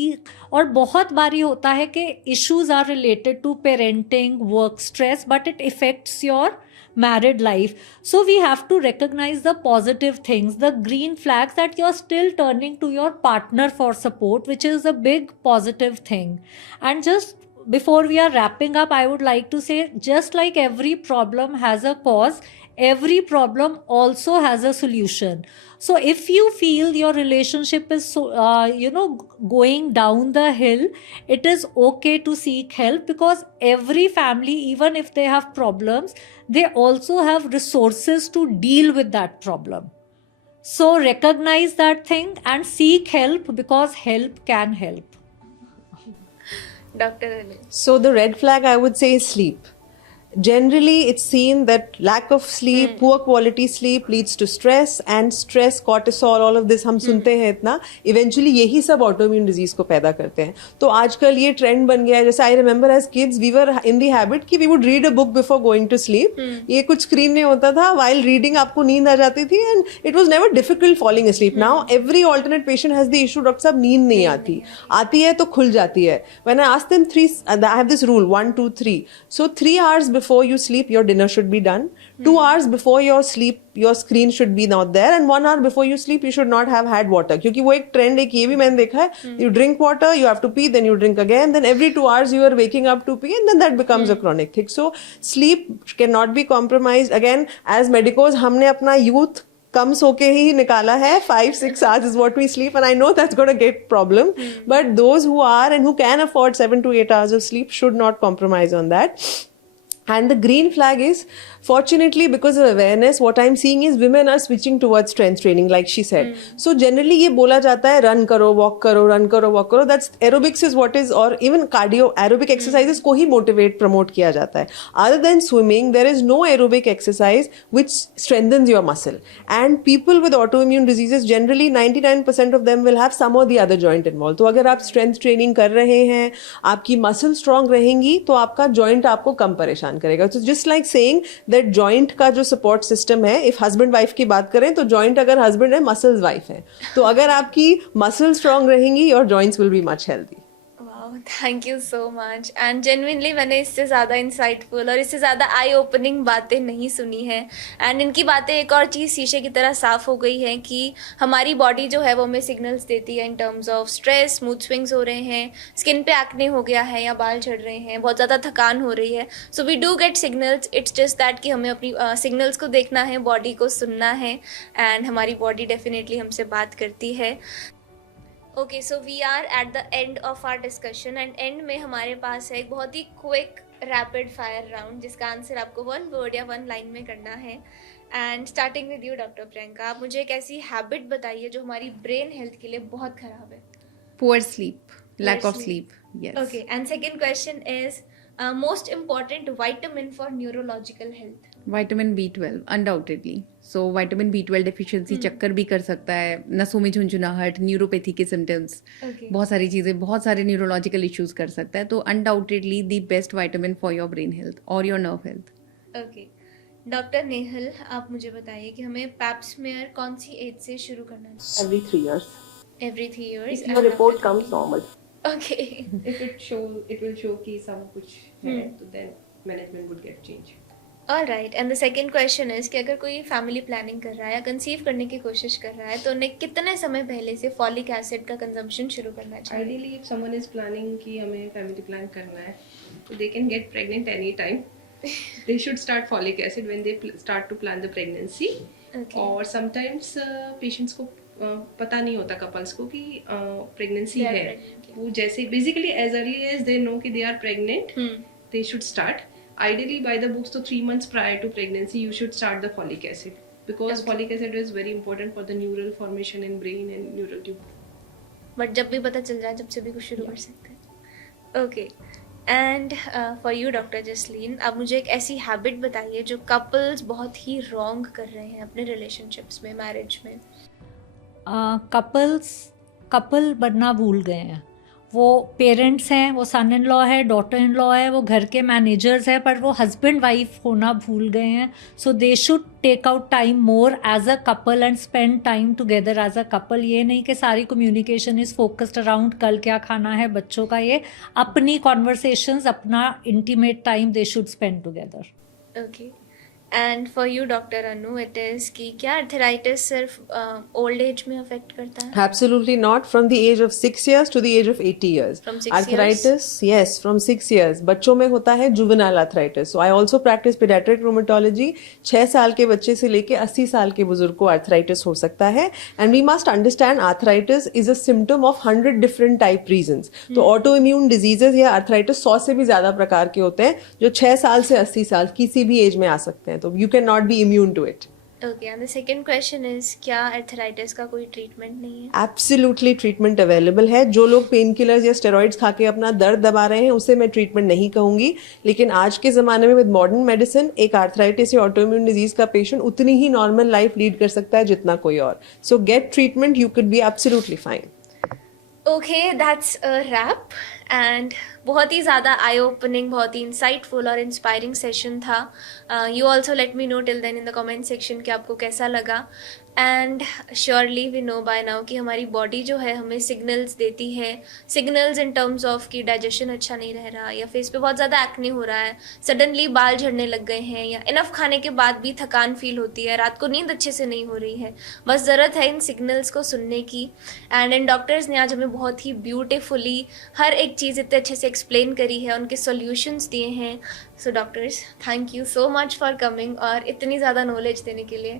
और बहुत बारी होता है कि issues are related to parenting, work stress, but it affects your married life. So we have to recognize the positive things, the green flags, that you're still turning to your partner for support, which is a big positive thing. And just before we are wrapping up, I would like to say, just like every problem has a cause, every problem also has a solution. So if you feel your relationship is going down the hill, it is okay to seek help, because every family, even if they have problems, they also have resources to deal with that problem. So recognize that thing and seek help, because help can help. Doctor. So the red flag I would say is sleep. generally it's seen that lack of sleep, poor quality sleep leads to stress, and stress, cortisol, all of this हम सुनते हैं इतना, eventually यही सब autoimmune disease को पैदा करते हैं. तो आजकल ये trend बन गया है. जैसे I remember as kids we were in the habit कि we would read a book before going to sleep. ये कुछ screen नहीं होता था, while reading आपको नींद आ जाती थी, and it was never difficult falling asleep. Now every alternate patient has the issue, doctor साहब नींद नहीं आती है तो खुल जाती है. When I ask them I have this rule 1 2 3. So 3 hours before you sleep, your dinner should be done. 2 hours before your sleep, your screen should be not there, and 1 hour before you sleep, you should not have had water. क्योंकि वो एक trend एक ये भी मैंने देखा है. You drink water, you have to pee, then you drink again, then every 2 hours you are waking up to pee, and then that becomes a chronic thing. So sleep cannot be compromised. Again, as medicos, हमने अपना youth कम सो के ही निकाला है. 5-6 hours is what we sleep, and I know that's going to get problem. But those who are and who can afford 7 to 8 hours of sleep should not compromise on that. And the green flag is, fortunately, because of awareness, what I'm seeing is women are switching towards strength training, like she said. So generally ये बोला जाता है run करो, walk करो, run करो, walk करो. That's aerobics is what is, or even cardio aerobic exercises को ही motivate, promote किया जाता है. Other than swimming, there is no aerobic exercise which strengthens your muscle. And people with autoimmune diseases, generally 99% of them will have some or the other joint involved. तो अगर आप strength training कर रहे हैं, आपकी muscle strong रहेंगी, तो आपका joint आपको कम परेशान करेगा. So just like saying that joint का जो support system है, if husband wife की बात करें तो joint अगर husband है, muscles wife है. तो अगर आपकी muscle strong रहेंगी, your joints will be much healthy. Thank you so much. And genuinely मैंने इससे ज़्यादा इंसाइटफुल और इससे ज़्यादा आई ओपनिंग बातें नहीं सुनी हैं. एंड इनकी बातें एक और चीज़ शीशे की तरह साफ़ हो गई है कि हमारी बॉडी जो है वो हमें सिग्नल्स देती है इन terms of stress, mood swings हो रहे हैं, स्किन पे एक्ने हो गया है या बाल झड़ रहे हैं, बहुत ज़्यादा थकान हो रही है. So we do get signals. It's just that कि हमें अपनी सिग्नल्स को देखना है, बॉडी को सुनना है, एंड हमारी बॉडी डेफिनेटली हमसे बात करती है. Okay, so we are at the end of our discussion, and end में हमारे पास है एक बहुत ही क्विक रैपिड फायर राउंड जिसका आंसर आपको 1 वर्ड या 1 लाइन में करना है. And starting with you doctor Priyanka, आप मुझे एक ऐसी हैबिट बताइए जो हमारी ब्रेन हेल्थ के लिए बहुत ख़राब है. Poor sleep, lack of sleep. Yes. Okay, and second question is most important vitamin for neurological health. Vitamin B12 undoubtedly. So vitamin B12 deficiency चक्कर भी कर सकता है, नसों में झुंझुनाहट, न्यूरोपैथी के सिम्टम्स, Okay. बहुत सारी चीज़ें, बहुत सारे न्यूरोलॉजिकल इश्यूज कर सकता है. तो undoubtedly the best vitamin for your brain health और your nerve health. Okay, doctor Nehal, आप मुझे बताइए कि हमें पैप स्मेयर कौन सी एज से शुरू करना चाहिए. Every 3 years. Every 3 years. If your report comes normal. Okay. If it will show कि सब कुछ है, तो then management would get changed. Alright, and the second question is कि अगर कोई फैमिली प्लानिंग कर रहा है या कंसीव करने की कोशिश कर रहा है तो उन्हें कितने समय पहले से फॉलिक एसिड का कंजम्पशन शुरू करना चाहिए. Ideally, if someone is planning कि हमें family plan करना है, तो they can get pregnant anytime. They should start folic acid when they start to plan the pregnancy. Okay. और sometimes patients को पता नहीं होता couples को कि pregnancy They are है. pregnant, yeah. वो जैसे basically as early as they know कि they are pregnant, they should start. Ideally, by the books, so 3 months prior to pregnancy, you should start the folic acid because Okay. folic acid is very important for the neural formation in brain and neural tube. But जब भी पता चल जाए, जब से भी कुछ शुरू कर सकते हैं. Okay, and for you doctor Jasleen, आप मुझे एक ऐसी हैबिट बताइए जो कपल्स बहुत ही रॉन्ग कर रहे हैं अपने रिलेशनशिप्स में, मैरिज में. कपल बनना भूल गए हैं. वो पेरेंट्स हैं, वो सन इन लॉ है, डॉटर इन लॉ है, वो घर के मैनेजर्स हैं, पर वो हस्बैंड वाइफ होना भूल गए हैं. So they should take out time more as a couple and spend time together as a couple. ये नहीं कि सारी कम्युनिकेशन इज़ फोकस्ड अराउंड कल क्या खाना है बच्चों का. ये अपनी कॉन्वर्सेशंस, अपना intimate time they should spend together. Okay, and for you doctor Anu, it is कि क्या अर्थराइटिस सिर्फ ओल्ड एज में अफेक्ट करता है? Absolutely not. From the age of 6 years to the age of 80 years. From 6 arthritis, yes, from 6 years. बच्चों में होता है juvenile arthritis. So I also practice pediatric rheumatology. 6 साल के बच्चे से लेके 80 साल के बुजुर्ग को arthritis हो सकता है. And we must understand arthritis is a symptom of 100 different type reasons. तो autoimmune diseases या arthritis 100 से भी ज़्यादा प्रकार के होते हैं जो 6 साल से 80 साल किसी भी एज में आ सकते हैं. तो you cannot be immune to it. Okay, and the second question is, क्या आर्थराइटिस का कोई ट्रीटमेंट नहीं है? एब्सोल्युटली ट्रीटमेंट अवेलेबल है. जो लोग पेन किलर्स या स्टेरॉइड्स खा के अपना दर्द दबा रहे हैं उसे मैं ट्रीटमेंट नहीं कहूंगी, लेकिन आज के ज़माने में विद मॉडर्न मेडिसिन एक आर्थराइटिस या ऑटोइम्यून डिजीज का पेशेंट उतनी ही नॉर्मल लाइफ लीड कर सकता है जितना कोई और. So get treatment, you could be absolutely fine. Okay, that's a wrap. And बहुत ही ज़्यादा आई ओपनिंग, बहुत ही इंसाइटफुल और इंस्पायरिंग सेशन था. You also let me know till then in the comment section कि आपको कैसा लगा. And surely we know by now कि हमारी बॉडी जो है हमें सिग्नल्स देती है. सिग्नल्स इन टर्म्स ऑफ कि डाइजेशन अच्छा नहीं रह रहा, या फेस पे बहुत ज़्यादा एक्ने हो रहा है, सडनली बाल झड़ने लग गए हैं, या इनफ खाने के बाद भी थकान फील होती है, रात को नींद अच्छे से नहीं हो रही है. बस ज़रूरत है इन सिग्नल्स को सुनने की. एंड इन डॉक्टर्स ने आज हमें बहुत ही ब्यूटिफुली हर एक चीज़ इतने अच्छे से एक्सप्लेन करी है, उनके सॉल्यूशंस दिए हैं. So doctors, thank you so much for coming और इतनी ज़्यादा नॉलेज देने के लिए.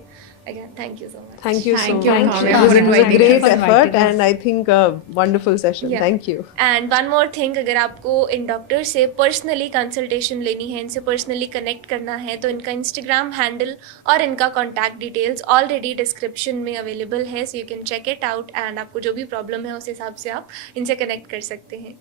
Again, thank you so much. Thank you so Thank you, much. Kamya, It was for a inviting great us. effort and I think a wonderful session. Yeah. Thank you. And one more thing, अगर आपको in doctor से personally consultation लेनी है, इनसे personally connect करना है, तो इनका इंस्टाग्राम हैंडल और इनका कॉन्टैक्ट डिटेल्स ऑलरेडी डिस्क्रिप्शन में अवेलेबल है. So you can check it out and आपको जो भी प्रॉब्लम है उस हिसाब से आप इनसे कनेक्ट कर सकते हैं.